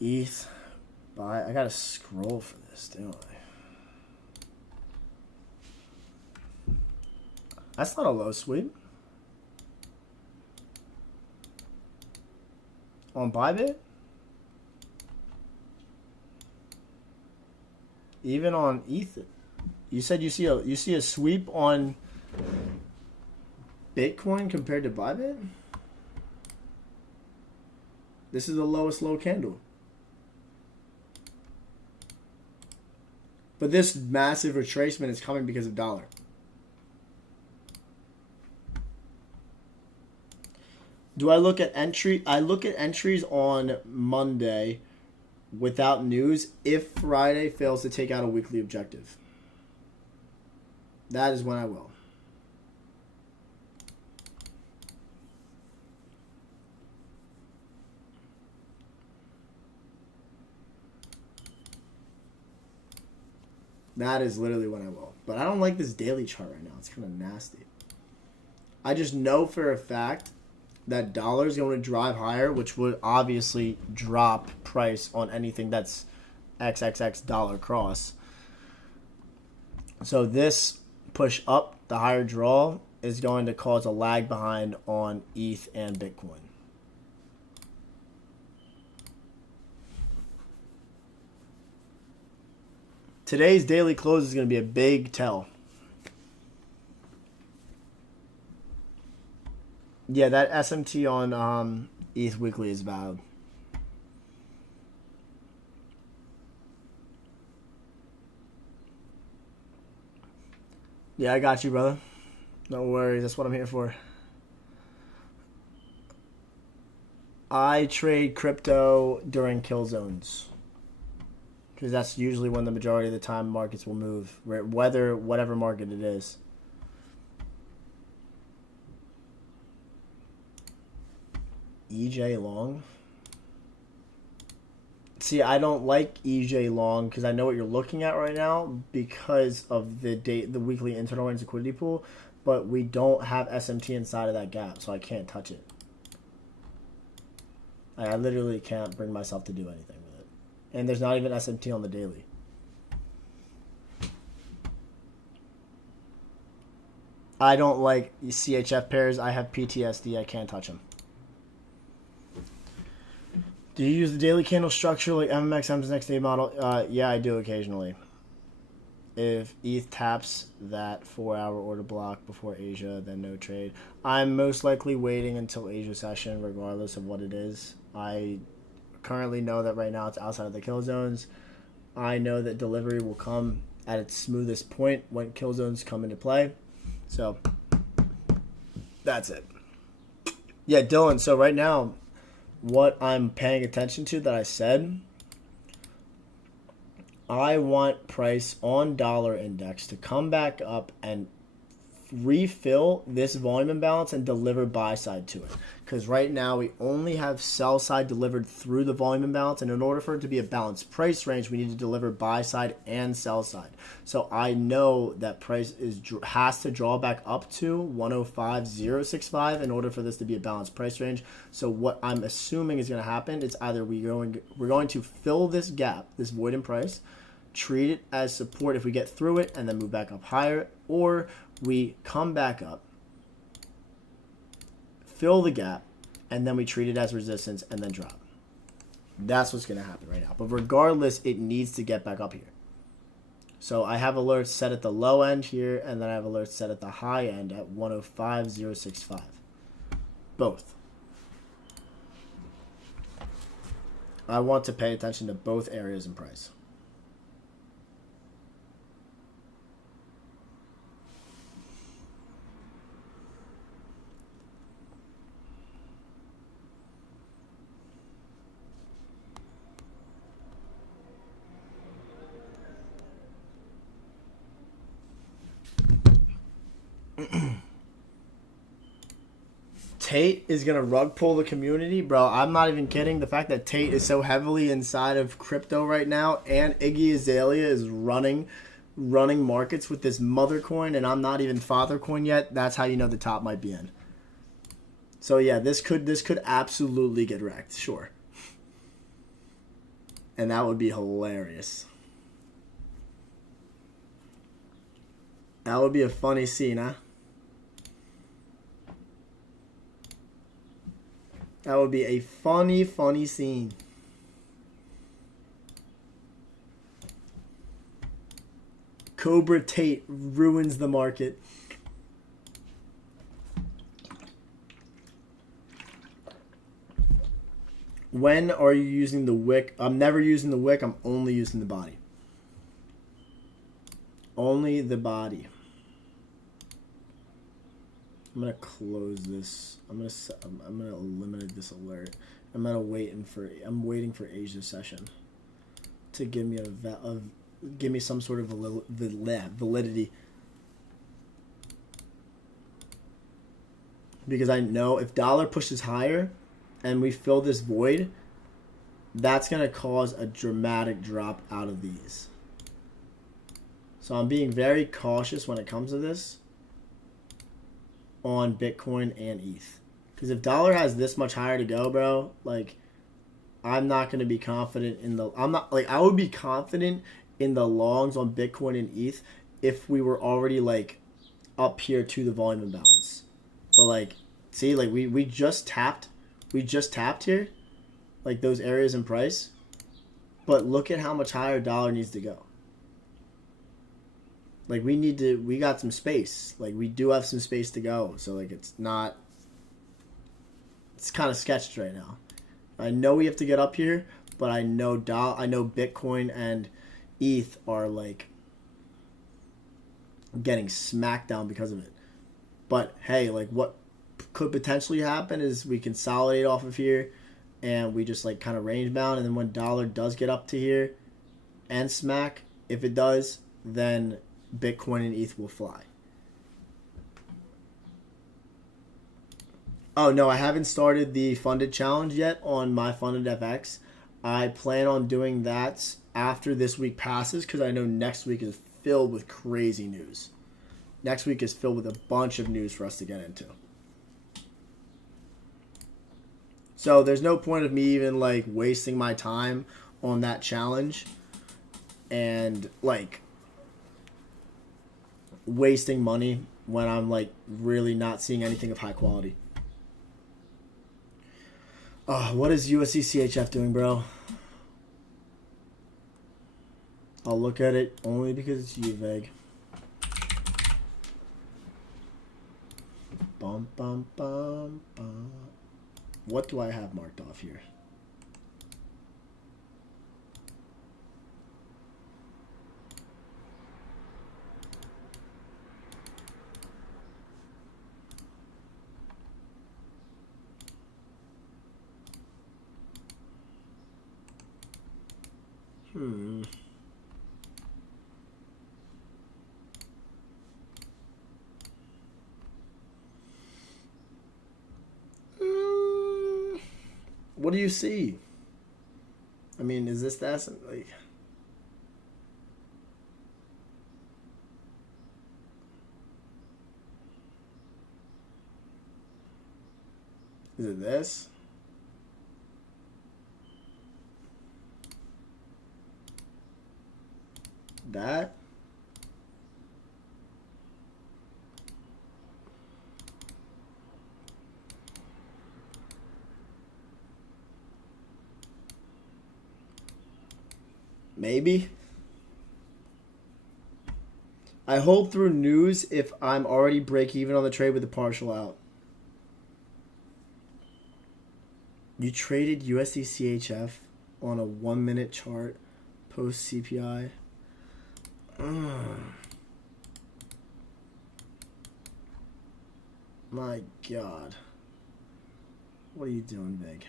ETH. Buy. I gotta scroll for this, don't I? That's not a low sweep. On Bybit? Even on ETH. You said you see a sweep on Bitcoin compared to Bybit? This is the lowest low candle. But this massive retracement is coming because of dollar. Do I look at entry? I look at entries on Monday without news if Friday fails to take out a weekly objective. That is when I will. That is literally when I will. But I don't like this daily chart right now. It's kind of nasty. I just know for a fact that dollar is going to drive higher, which would obviously drop price on anything that's XXX dollar cross. So this push up, the higher draw, is going to cause a lag behind on ETH and Bitcoin. Today's daily close is going to be a big tell. Yeah, that SMT on ETH weekly is valid. Yeah, I got you, brother. No worries. That's what I'm here for. I trade crypto during kill zones because that's usually when the majority of the time markets will move, whatever market it is. EJ long. See, I don't like EJ long because I know what you're looking at right now because of the weekly internal range liquidity pool, but we don't have SMT inside of that gap, so I can't touch it. I literally can't bring myself to do anything with it, and there's not even SMT on the daily. I don't like CHF pairs. I have PTSD. I can't touch them. Do you use the daily candle structure like MMXM's next day model? Yeah, I do occasionally. If ETH taps that 4-hour order block before Asia, then no trade. I'm most likely waiting until Asia session, regardless of what it is. I currently know that right now it's outside of the kill zones. I know that delivery will come at its smoothest point when kill zones come into play. So, that's it. Yeah, Dylan, so right now, what I'm paying attention to that I said, I want price on dollar index to come back up and refill this volume imbalance and deliver buy side to it. Because right now we only have sell side delivered through the volume imbalance, and in order for it to be a balanced price range, we need to deliver buy side and sell side. So I know that price has to draw back up to 105.065 in order for this to be a balanced price range. So what I'm assuming is going to happen is either we're going to fill this gap, this void in price, treat it as support if we get through it, and then move back up higher, or we come back up, fill the gap, and then we treat it as resistance and then drop. That's what's going to happen right now. But regardless, it needs to get back up here. So I have alerts set at the low end here, and then I have alerts set at the high end at 105.065. Both. I want to pay attention to both areas in price. Tate is going to rug pull the community, bro. I'm not even kidding. The fact that Tate is so heavily inside of crypto right now, and Iggy Azalea is running markets with this mother coin, and I'm not even father coin yet, that's how you know the top might be in. So yeah, this could absolutely get wrecked, sure. And that would be hilarious. That would be a funny scene, huh? That would be a funny, funny scene. Cobra Tate ruins the market. When are you using the wick? I'm never using the wick. I'm only using the body. Only the body. I'm gonna close this. I'm gonna eliminate this alert. I'm waiting for Asia session to give me some sort of validity. Because I know if dollar pushes higher and we fill this void, that's gonna cause a dramatic drop out of these. So I'm being very cautious when it comes to this on Bitcoin and ETH. Because if dollar has this much higher to go, bro, like, I'm not going to be confident in the... I would be confident in the longs on Bitcoin and ETH if we were already, like, up here to the volume imbalance. But, like, see, like, we just tapped here, like, those areas in price. But look at how much higher dollar needs to go. Like, we got some space. Like, we do have some space to go. So, like, it's not it's kind of sketched right now. I know we have to get up here, but I know Bitcoin and ETH are like getting smacked down because of it. But hey, like what could potentially happen is we consolidate off of here and we just like kind of range bound, and then when dollar does get up to here and smack, if it does, then Bitcoin and ETH will fly. Oh no, I haven't started the funded challenge yet on my funded FX. I plan on doing that after this week passes because I know next week is filled with crazy news. Next week is filled with a bunch of news for us to get into. So there's no point of me even like wasting my time on that challenge and like wasting money when I'm like really not seeing anything of high quality. Oh, what is USD CHF doing, bro? I'll look at it only because it's you, Veg. Bum, bum, bum, bum. What do I have marked off here? What do you see? I mean, is this that? Like, is it this? That? Maybe. I hold through news if I'm already break even on the trade with the partial out. You traded USD CHF on a 1 minute chart post CPI. My God. What are you doing, Big?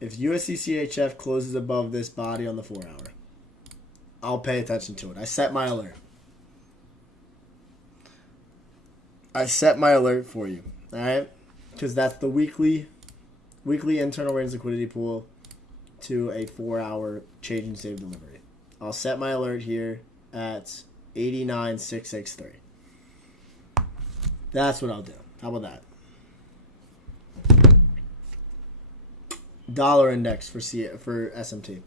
If USD CHF closes above this body on the 4 hour, I'll pay attention to it. I set my alert. I set my alert for you, all right? Because that's the weekly internal range liquidity pool to a 4 hour change and save delivery. I'll set my alert here at 89,663. That's what I'll do. How about that? Dollar index for SMT.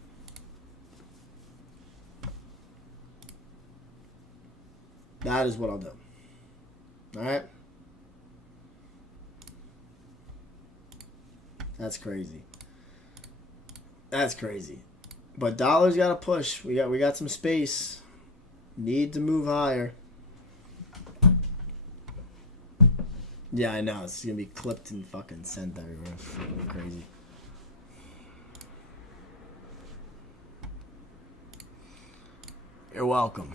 That is what I'll do. All right. That's crazy. That's crazy. But dollar's got to push. We got some space. Need to move higher. Yeah, I know. It's gonna be clipped and fucking sent everywhere. Fucking crazy. You're welcome.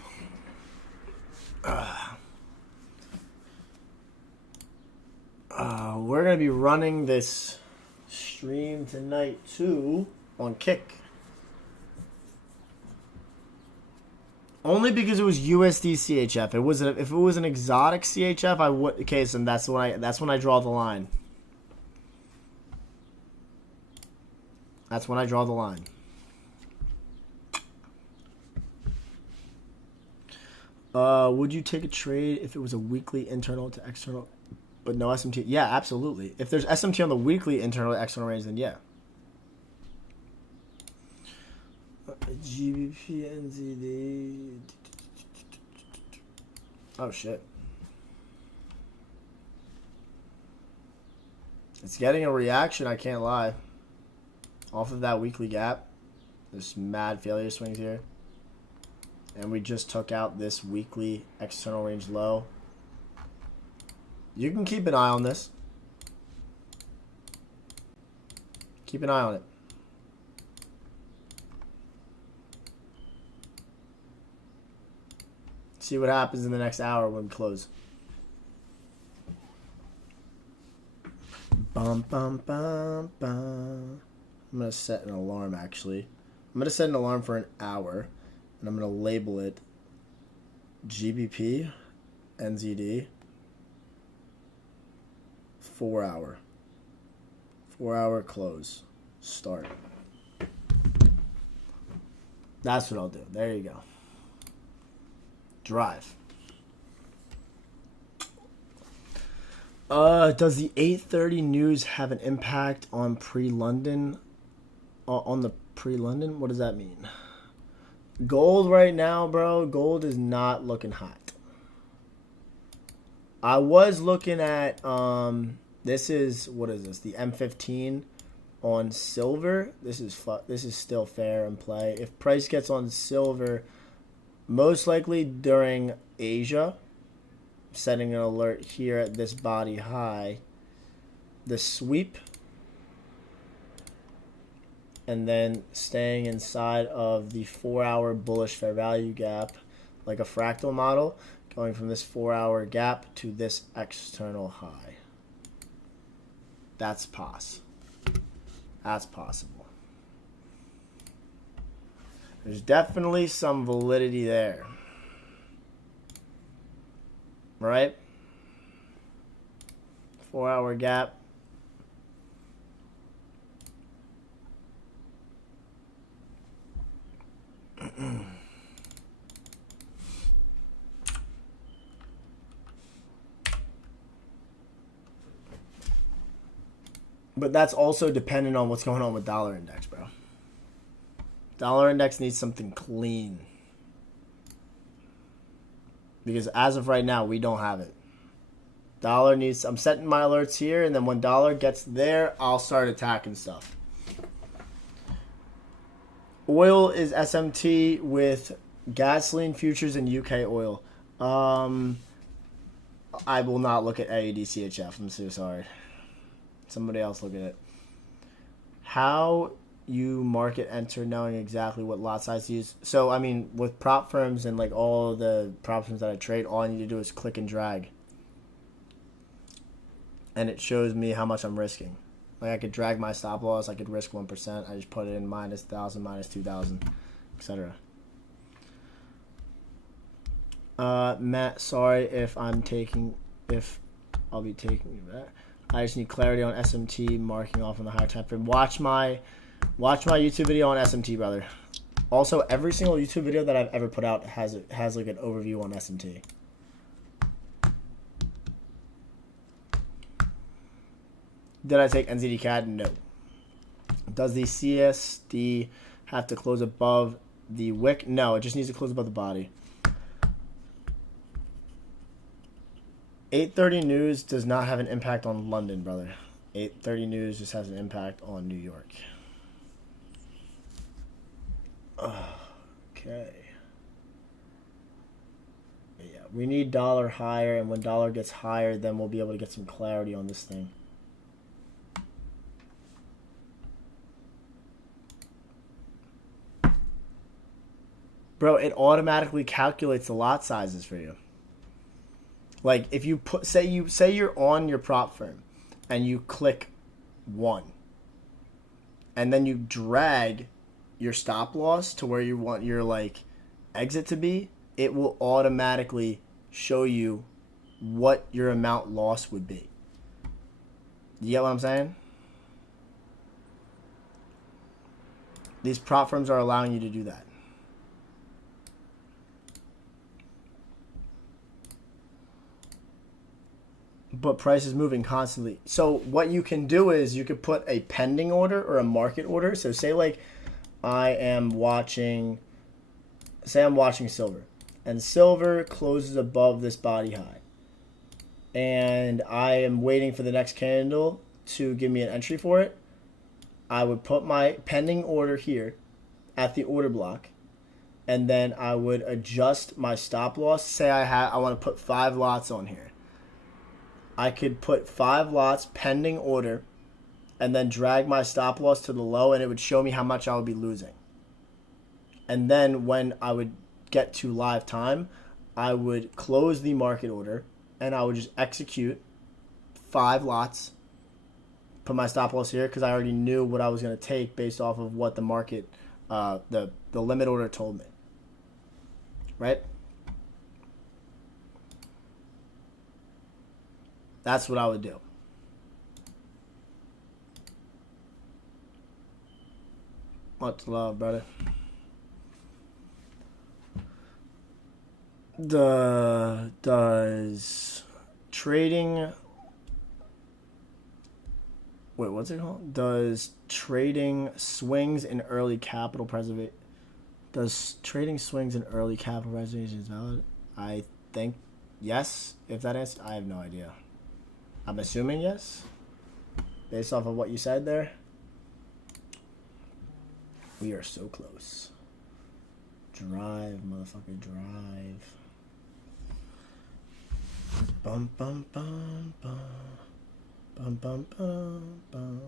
We're going to be running this stream tonight, too, on Kick. Only because it was USD CHF. If it was an exotic CHF, I would. Okay, so that's when I draw the line. That's when I draw the line. Would you take a trade if it was a weekly internal to external, but no SMT? Yeah, absolutely. If there's SMT on the weekly internal to external range, then yeah. GBP NZD. Oh shit. It's getting a reaction, I can't lie. Off of that weekly gap. There's mad failure swings here. and we just took out this weekly external range low. You can keep an eye on this. Keep an eye on it. See what happens in the next hour when we close. Bum, bum, bum, bum. I'm going to set an alarm, actually. I'm going to set an alarm for an hour, and I'm going to label it GBP, NZD, 4 hour. 4 hour close. Start. That's what I'll do. There you go. Drive. Does the 8:30 news have an impact on pre-London? On the pre-London? What does that mean? Gold right now, bro. Gold is not looking hot. I was looking at this is, what is this? The M15 on silver. This is still fair in play. If price gets on silver, most likely during Asia, setting an alert here at this body high, the sweep, and then staying inside of the 4 hour bullish fair value gap, like a fractal model, going from this 4 hour gap to this external high. That's That's possible. There's definitely some validity there. Right? 4 hour gap. But that's also dependent on what's going on with dollar index, bro. Dollar index needs something clean. Because as of right now, we don't have it. Dollar needs... I'm setting my alerts here, and then when dollar gets there, I'll start attacking stuff. Oil is SMT with gasoline futures and UK oil. I will not look at AUD I'm so sorry. Somebody else look at it. How you market enter knowing exactly what lot size to use. So, I mean, with prop firms and like all the prop firms that I trade, all I need to do is click and drag. And it shows me how much I'm risking. Like I could drag my stop loss, I could risk 1%. I just put it in minus 1,000, minus 2,000, etc. Matt, sorry if I'll be taking you back. I just need clarity on SMT marking off on the higher time frame. Watch my YouTube video on SMT, brother. Also, every single YouTube video that I've ever put out has like an overview on SMT. Did I take NZD CAD? No. Does the CSD have to close above the wick? No, it just needs to close above the body. 8:30 news does not have an impact on London, brother. 8:30 news just has an impact on New York. Okay. Yeah, we need dollar higher, and when dollar gets higher, then we'll be able to get some clarity on this thing. Bro, it automatically calculates the lot sizes for you. Like if you put say you're on your prop firm and you click 1 and then you drag your stop loss to where you want your like exit to be, it will automatically show you what your amount loss would be. You get what I'm saying? These prop firms are allowing you to do that. But price is moving constantly. So what you can do is you could put a pending order or a market order. So say like I'm watching silver, and silver closes above this body high, and I am waiting for the next candle to give me an entry for it. I would put my pending order here at the order block, and then I would adjust my stop loss. Say I want to put 5 lots on here. I could put 5 lots pending order and then drag my stop loss to the low, and it would show me how much I would be losing. And then when I would get to live time, I would close the market order and I would just execute 5 lots, put my stop loss here because I already knew what I was going to take based off of what the market, the limit order told me. Right? That's what I would do. Much love, brother. Does trading... Wait, what's it called? Does trading swings in early capital preservation... Does trading swings in early capital preservation is valid? I think yes. If that answers, I have no idea. I'm assuming yes, based off of what you said there. We are so close. Drive, motherfucker, drive. Bum, bum, bum, bum. Bum, bum, bum, bum.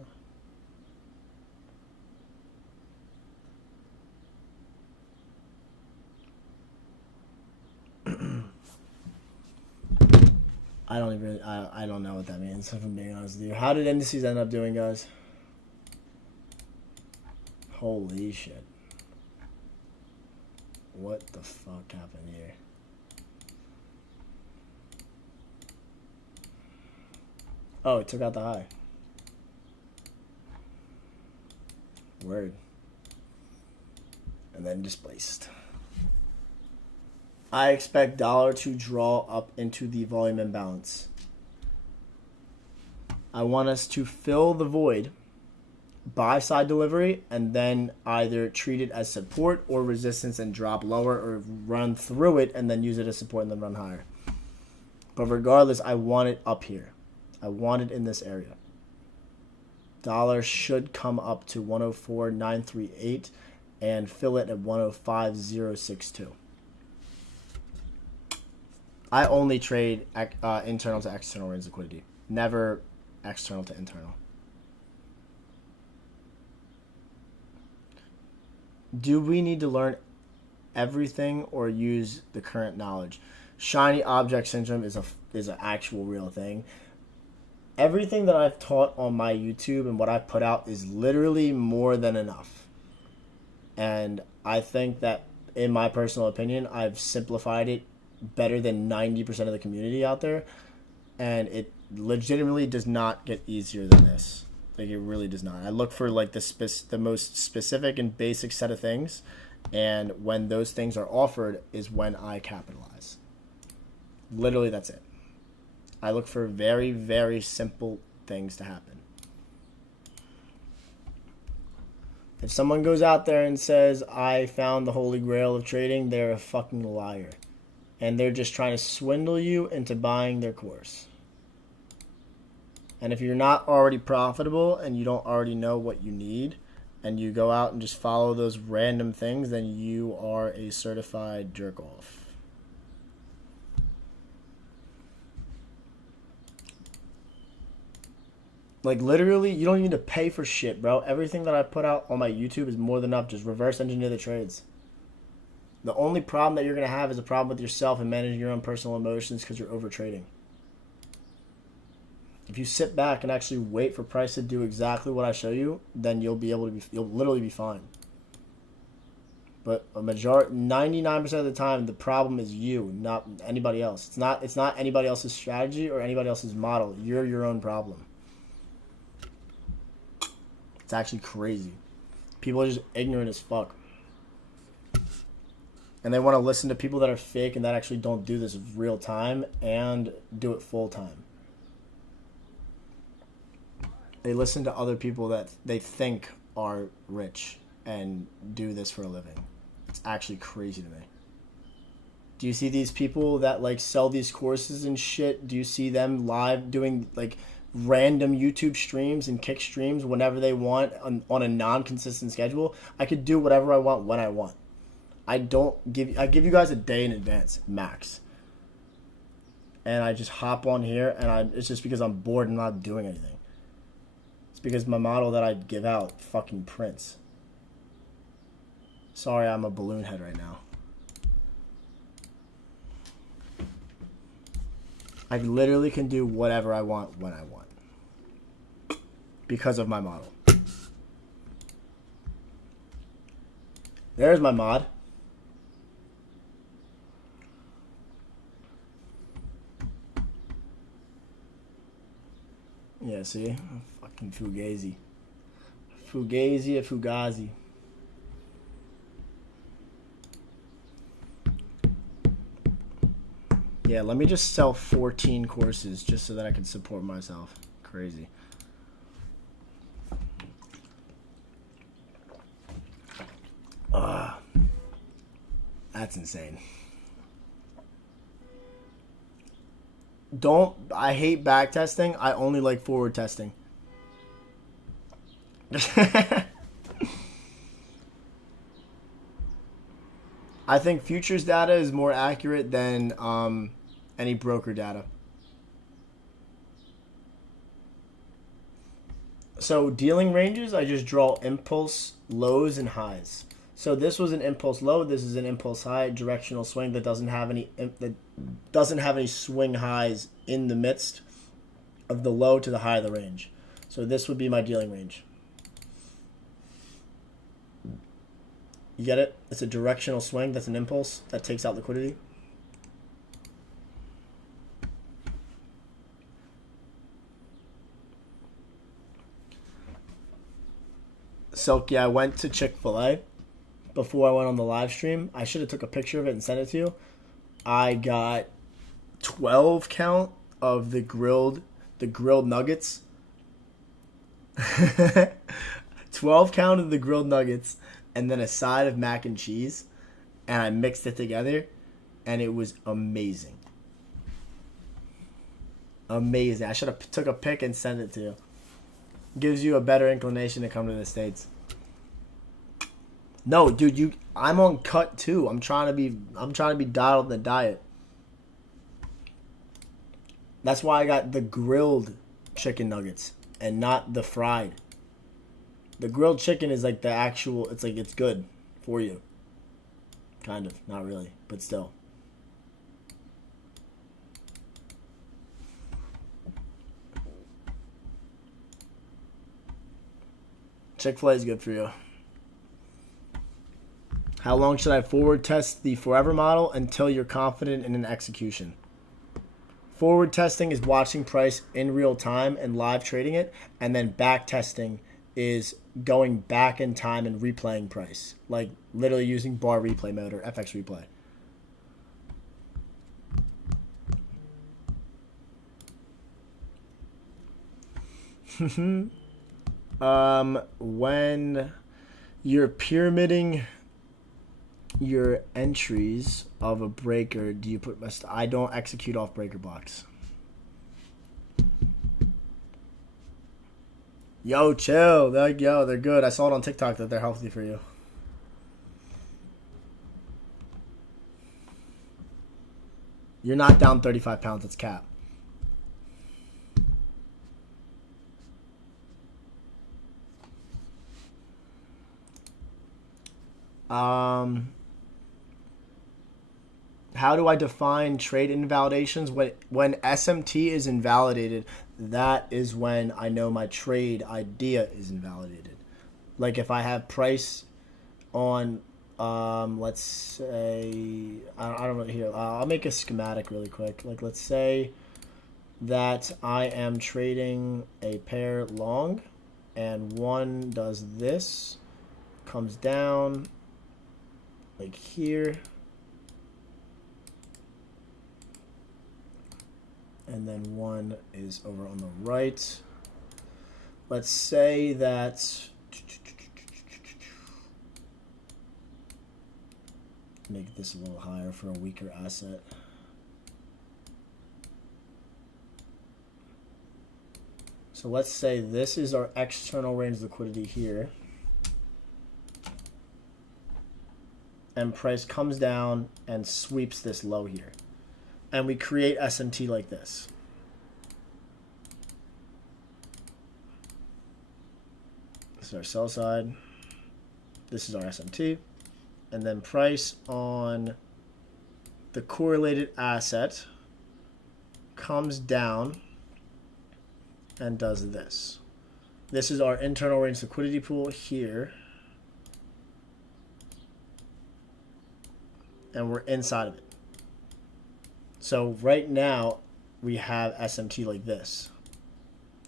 I don't know what that means, if I'm being honest with you. How did indices end up doing, guys? Holy shit. What the fuck happened here? Oh, it took out the high. Word. And then displaced. I expect dollar to draw up into the volume imbalance. I want us to fill the void, buy side delivery, and then either treat it as support or resistance and drop lower, or run through it and then use it as support and then run higher. But regardless, I want it up here. I want it in this area. Dollar should come up to 104.938 and fill it at 105.062. I only trade internal to external range liquidity, never external to internal. Do we need to learn everything or use the current knowledge? Shiny object syndrome is an actual real thing. Everything that I've taught on my YouTube and what I've put out is literally more than enough. And I think that, in my personal opinion, I've simplified it better than 90% of the community out there. And it legitimately does not get easier than this. Like, it really does not. I look for like the most specific and basic set of things, and when those things are offered is when I capitalize. Literally, that's it. I look for very, very simple things to happen. If someone goes out there and says, I found the holy grail of trading, they're a fucking liar. And they're just trying to swindle you into buying their course. And if you're not already profitable and you don't already know what you need, and you go out and just follow those random things, then you are a certified jerk-off. Like, literally, you don't need to pay for shit, bro. Everything that I put out on my YouTube is more than enough. Just reverse engineer the trades. The only problem that you're going to have is a problem with yourself and managing your own personal emotions because you're over trading. If you sit back and actually wait for price to do exactly what I show you, then you'll literally be fine. But 99% of the time, the problem is you, not anybody else. It's not anybody else's strategy or anybody else's model. You're your own problem. It's actually crazy. People are just ignorant as fuck. And they want to listen to people that are fake and that actually don't do this real time and do it full time. They listen to other people that they think are rich and do this for a living. It's actually crazy to me. Do you see these people that like sell these courses and shit? Do you see them live doing like random YouTube streams and kick streams whenever they want on a non-consistent schedule? I could do whatever I want when I want. I give you guys a day in advance, max. And I just hop on here, and it's just because I'm bored and not doing anything. It's because my model that I give out fucking prints. Sorry, I'm a balloon head right now. I literally can do whatever I want when I want. Because of my model. There's my mod. Yeah, see? Fucking Fugazi. Fugazi or Fugazi. Yeah, let me just sell 14 courses just so that I can support myself. Crazy. That's insane. I hate back testing. I only like forward testing. I think futures data is more accurate than any broker data. So dealing ranges, I just draw impulse lows and highs. So this was an impulse low. This is an impulse high, directional swing that doesn't have any swing highs in the midst of the low to the high of the range. So this would be my dealing range. You get it? It's a directional swing. That's an impulse that takes out liquidity. Silky, I went to Chick-fil-A before I went on the live stream. I should have took a picture of it and sent it to you. I got 12 count of the grilled nuggets. 12 count of the grilled nuggets and then a side of mac and cheese, and I mixed it together, and it was amazing. Amazing. I should have took a pic and sent it to you. Gives you a better inclination to come to the States. No, dude, I'm on cut too. I'm trying to be dialed on the diet. That's why I got the grilled chicken nuggets and not the fried. The grilled chicken is like the actual, it's like it's good for you. Kind of, not really, but still. Chick-fil-A is good for you. How long should I forward test the forever model until you're confident in an execution? Forward testing is watching price in real time and live trading it, and then back testing is going back in time and replaying price, like literally using bar replay mode or FX replay. When you're pyramiding your entries of a breaker, do you put I don't execute off breaker blocks. Yo, chill. They're good. I saw it on TikTok that they're healthy for you. You're not down 35 pounds. That's cap. How do I define trade invalidations? When SMT is invalidated, that is when I know my trade idea is invalidated. Like if I have price on, let's say, I don't know here. I'll make a schematic really quick. Like let's say that I am trading a pair long, and one does this, comes down like here, and then one is over on the right. Let's say that, make this a little higher for a weaker asset. So let's say this is our external range liquidity here. and price comes down and sweeps this low here. And we create SMT like this. This is our sell side. This is our SMT. And then price on the correlated asset comes down and does this. This is our internal range liquidity pool here. And we're inside of it. So right now we have SMT like this,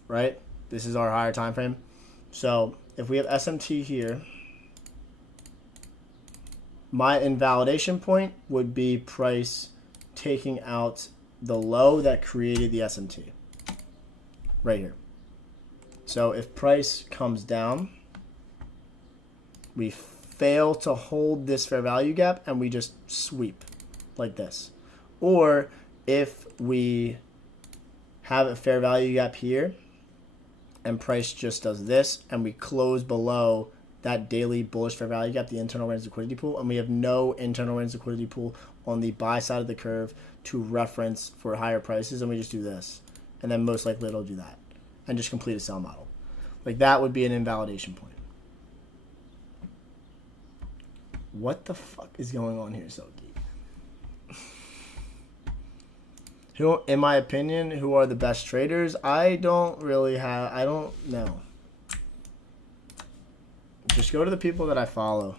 right? This is our higher time frame. So if we have SMT here, my invalidation point would be price taking out the low that created the SMT right here. So if price comes down, we fail to hold this fair value gap and we just sweep like this. Or if we have a fair value gap here and price just does this and we close below that daily bullish fair value gap, the internal range liquidity pool, and we have no internal range liquidity pool on the buy side of the curve to reference for higher prices, and we just do this, and then most likely it'll do that and just complete a sell model. Like that would be an invalidation point. What the fuck is going on here, Soki? Who, in my opinion, who are the best traders? I don't know. Just go to the people that I follow.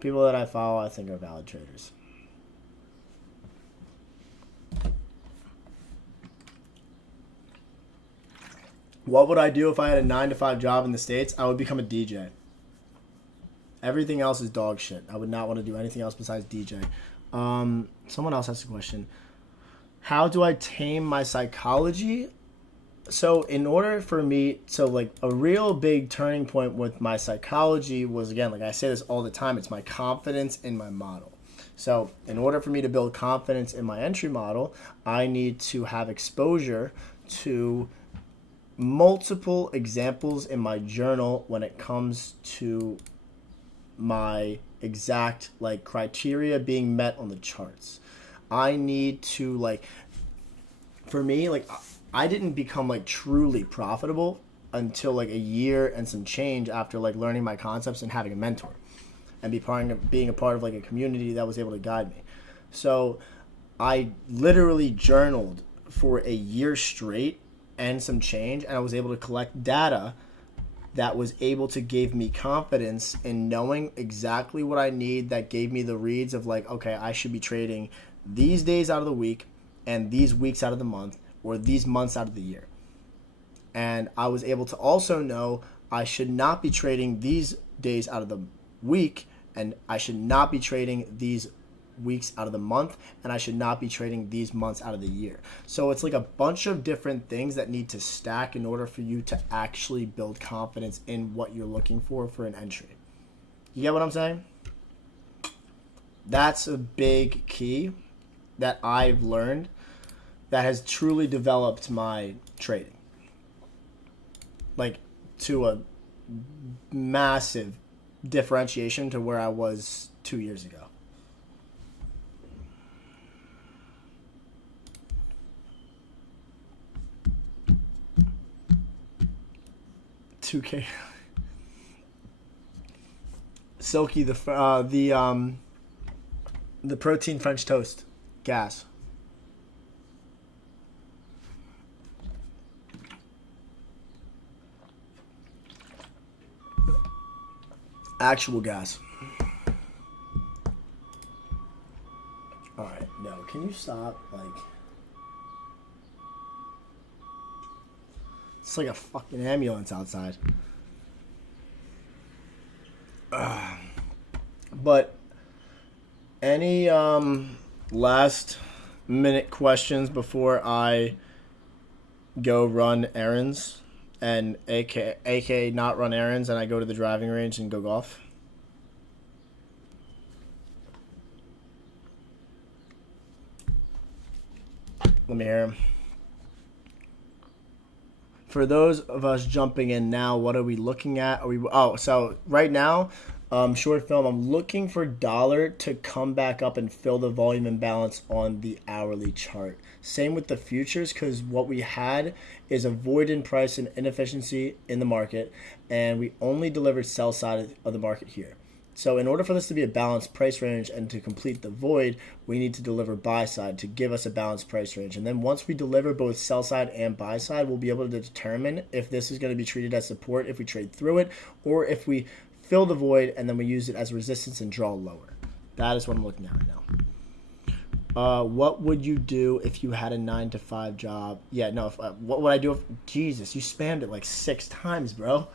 People that I follow, I think, are valid traders. What would I do if I had a 9-to-5 job in the States? I would become a DJ. Everything else is dog shit. I would not want to do anything else besides DJ. Someone else asked a question. How do I tame my psychology? So in order for me, like a real big turning point with my psychology was, again, like I say this all the time, it's my confidence in my model. So in order for me to build confidence in my entry model, I need to have exposure to multiple examples in my journal when it comes to my exact like criteria being met on the charts. I need to, like, for me, like, I didn't become like truly profitable until like a year and some change after like learning my concepts and having a mentor and being a part of like a community that was able to guide me. So I literally journaled for a year straight and some change, and I was able to collect data that was able to give me confidence in knowing exactly what I need, that gave me the reads of like, okay, I should be trading these days out of the week and these weeks out of the month, or these months out of the year. And I was able to also know I should not be trading these days out of the week, and I should not be trading these weeks out of the month, and I should not be trading these months out of the year. So it's like a bunch of different things that need to stack in order for you to actually build confidence in what you're looking for an entry. You get what I'm saying? That's a big key that I've learned that has truly developed my trading, like to a massive differentiation to where I was 2 years ago. $2K. Silky, the protein French toast gas. Actual gas. Alright, no, can you stop? Like, it's like a fucking ambulance outside. But any last minute questions before I go run errands? And AK not run errands, and I go to the driving range and go golf? Let me hear him. For those of us jumping in now, what are we looking at? So right now, Short film, I'm looking for dollar to come back up and fill the volume imbalance on the hourly chart. Same with the futures, because what we had is a void in price and inefficiency in the market, and we only delivered sell side of the market here. So in order for this to be a balanced price range and to complete the void, we need to deliver buy side to give us a balanced price range. And then once we deliver both sell side and buy side, we'll be able to determine if this is going to be treated as support if we trade through it, or if we fill the void and then we use it as resistance and draw lower. That is what I'm looking at right now. What would you do if you had a 9-to-5 job? Yeah, no. What would I do if? Jesus, you spammed it like 6 times, bro.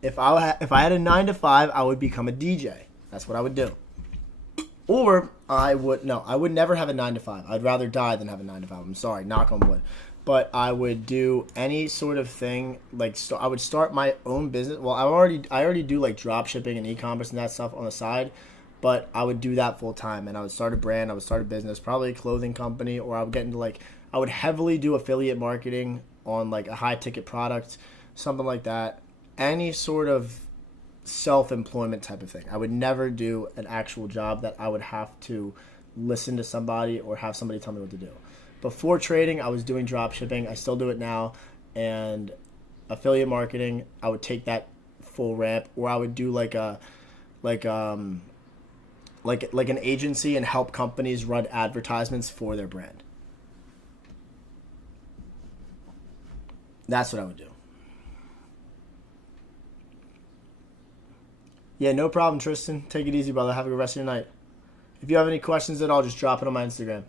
If I had a 9-to-5, I would become a DJ. That's what I would do. Or I would never have a 9-to-5. I'd rather die than have a 9-to-5. I'm sorry, knock on wood. But I would do any sort of thing, like I would start my own business. Well, I already do like drop shipping and e-commerce and that stuff on the side, but I would do that full time, and I would start a brand, I would start a business, probably a clothing company, or I would get into I would heavily do affiliate marketing on like a high ticket product, something like that. Any sort of self-employment type of thing. I would never do an actual job that I would have to listen to somebody or have somebody tell me what to do. Before trading, I was doing drop shipping. I still do it now. And affiliate marketing, I would take that full ramp, or I would do like an agency and help companies run advertisements for their brand. That's what I would do. Yeah, no problem, Tristan. Take it easy, brother. Have a good rest of your night. If you have any questions at all, just drop it on my Instagram.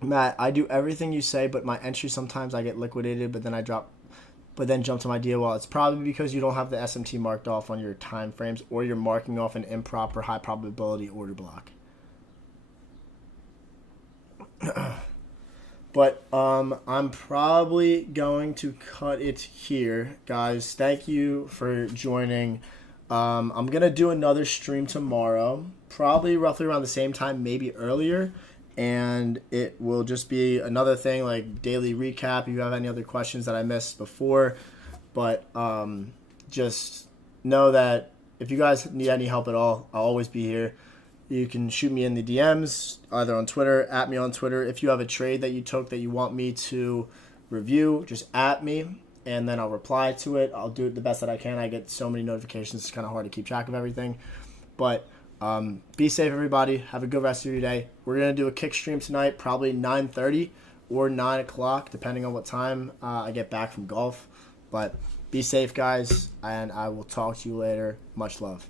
Matt, I do everything you say, but my entry sometimes I get liquidated, but then jump to my deal. Well, it's probably because you don't have the SMT marked off on your time frames, or you're marking off an improper high probability order block. But I'm probably going to cut it here, guys. Thank you for joining. I'm gonna do another stream tomorrow, probably roughly around the same time, maybe earlier, and it will just be another thing like daily recap. If you have any other questions that I missed before, but just know that if you guys need any help at all, I'll always be here. You can shoot me in the DMs, either on Twitter, at me on Twitter. If you have a trade that you took that you want me to review, just at me, and then I'll reply to it. I'll do it the best that I can. I get so many notifications, it's kind of hard to keep track of everything. But be safe, everybody. Have a good rest of your day. We're going to do a kick stream tonight, probably 9:30 or 9 o'clock, depending on what time I get back from golf. But be safe, guys, and I will talk to you later. Much love.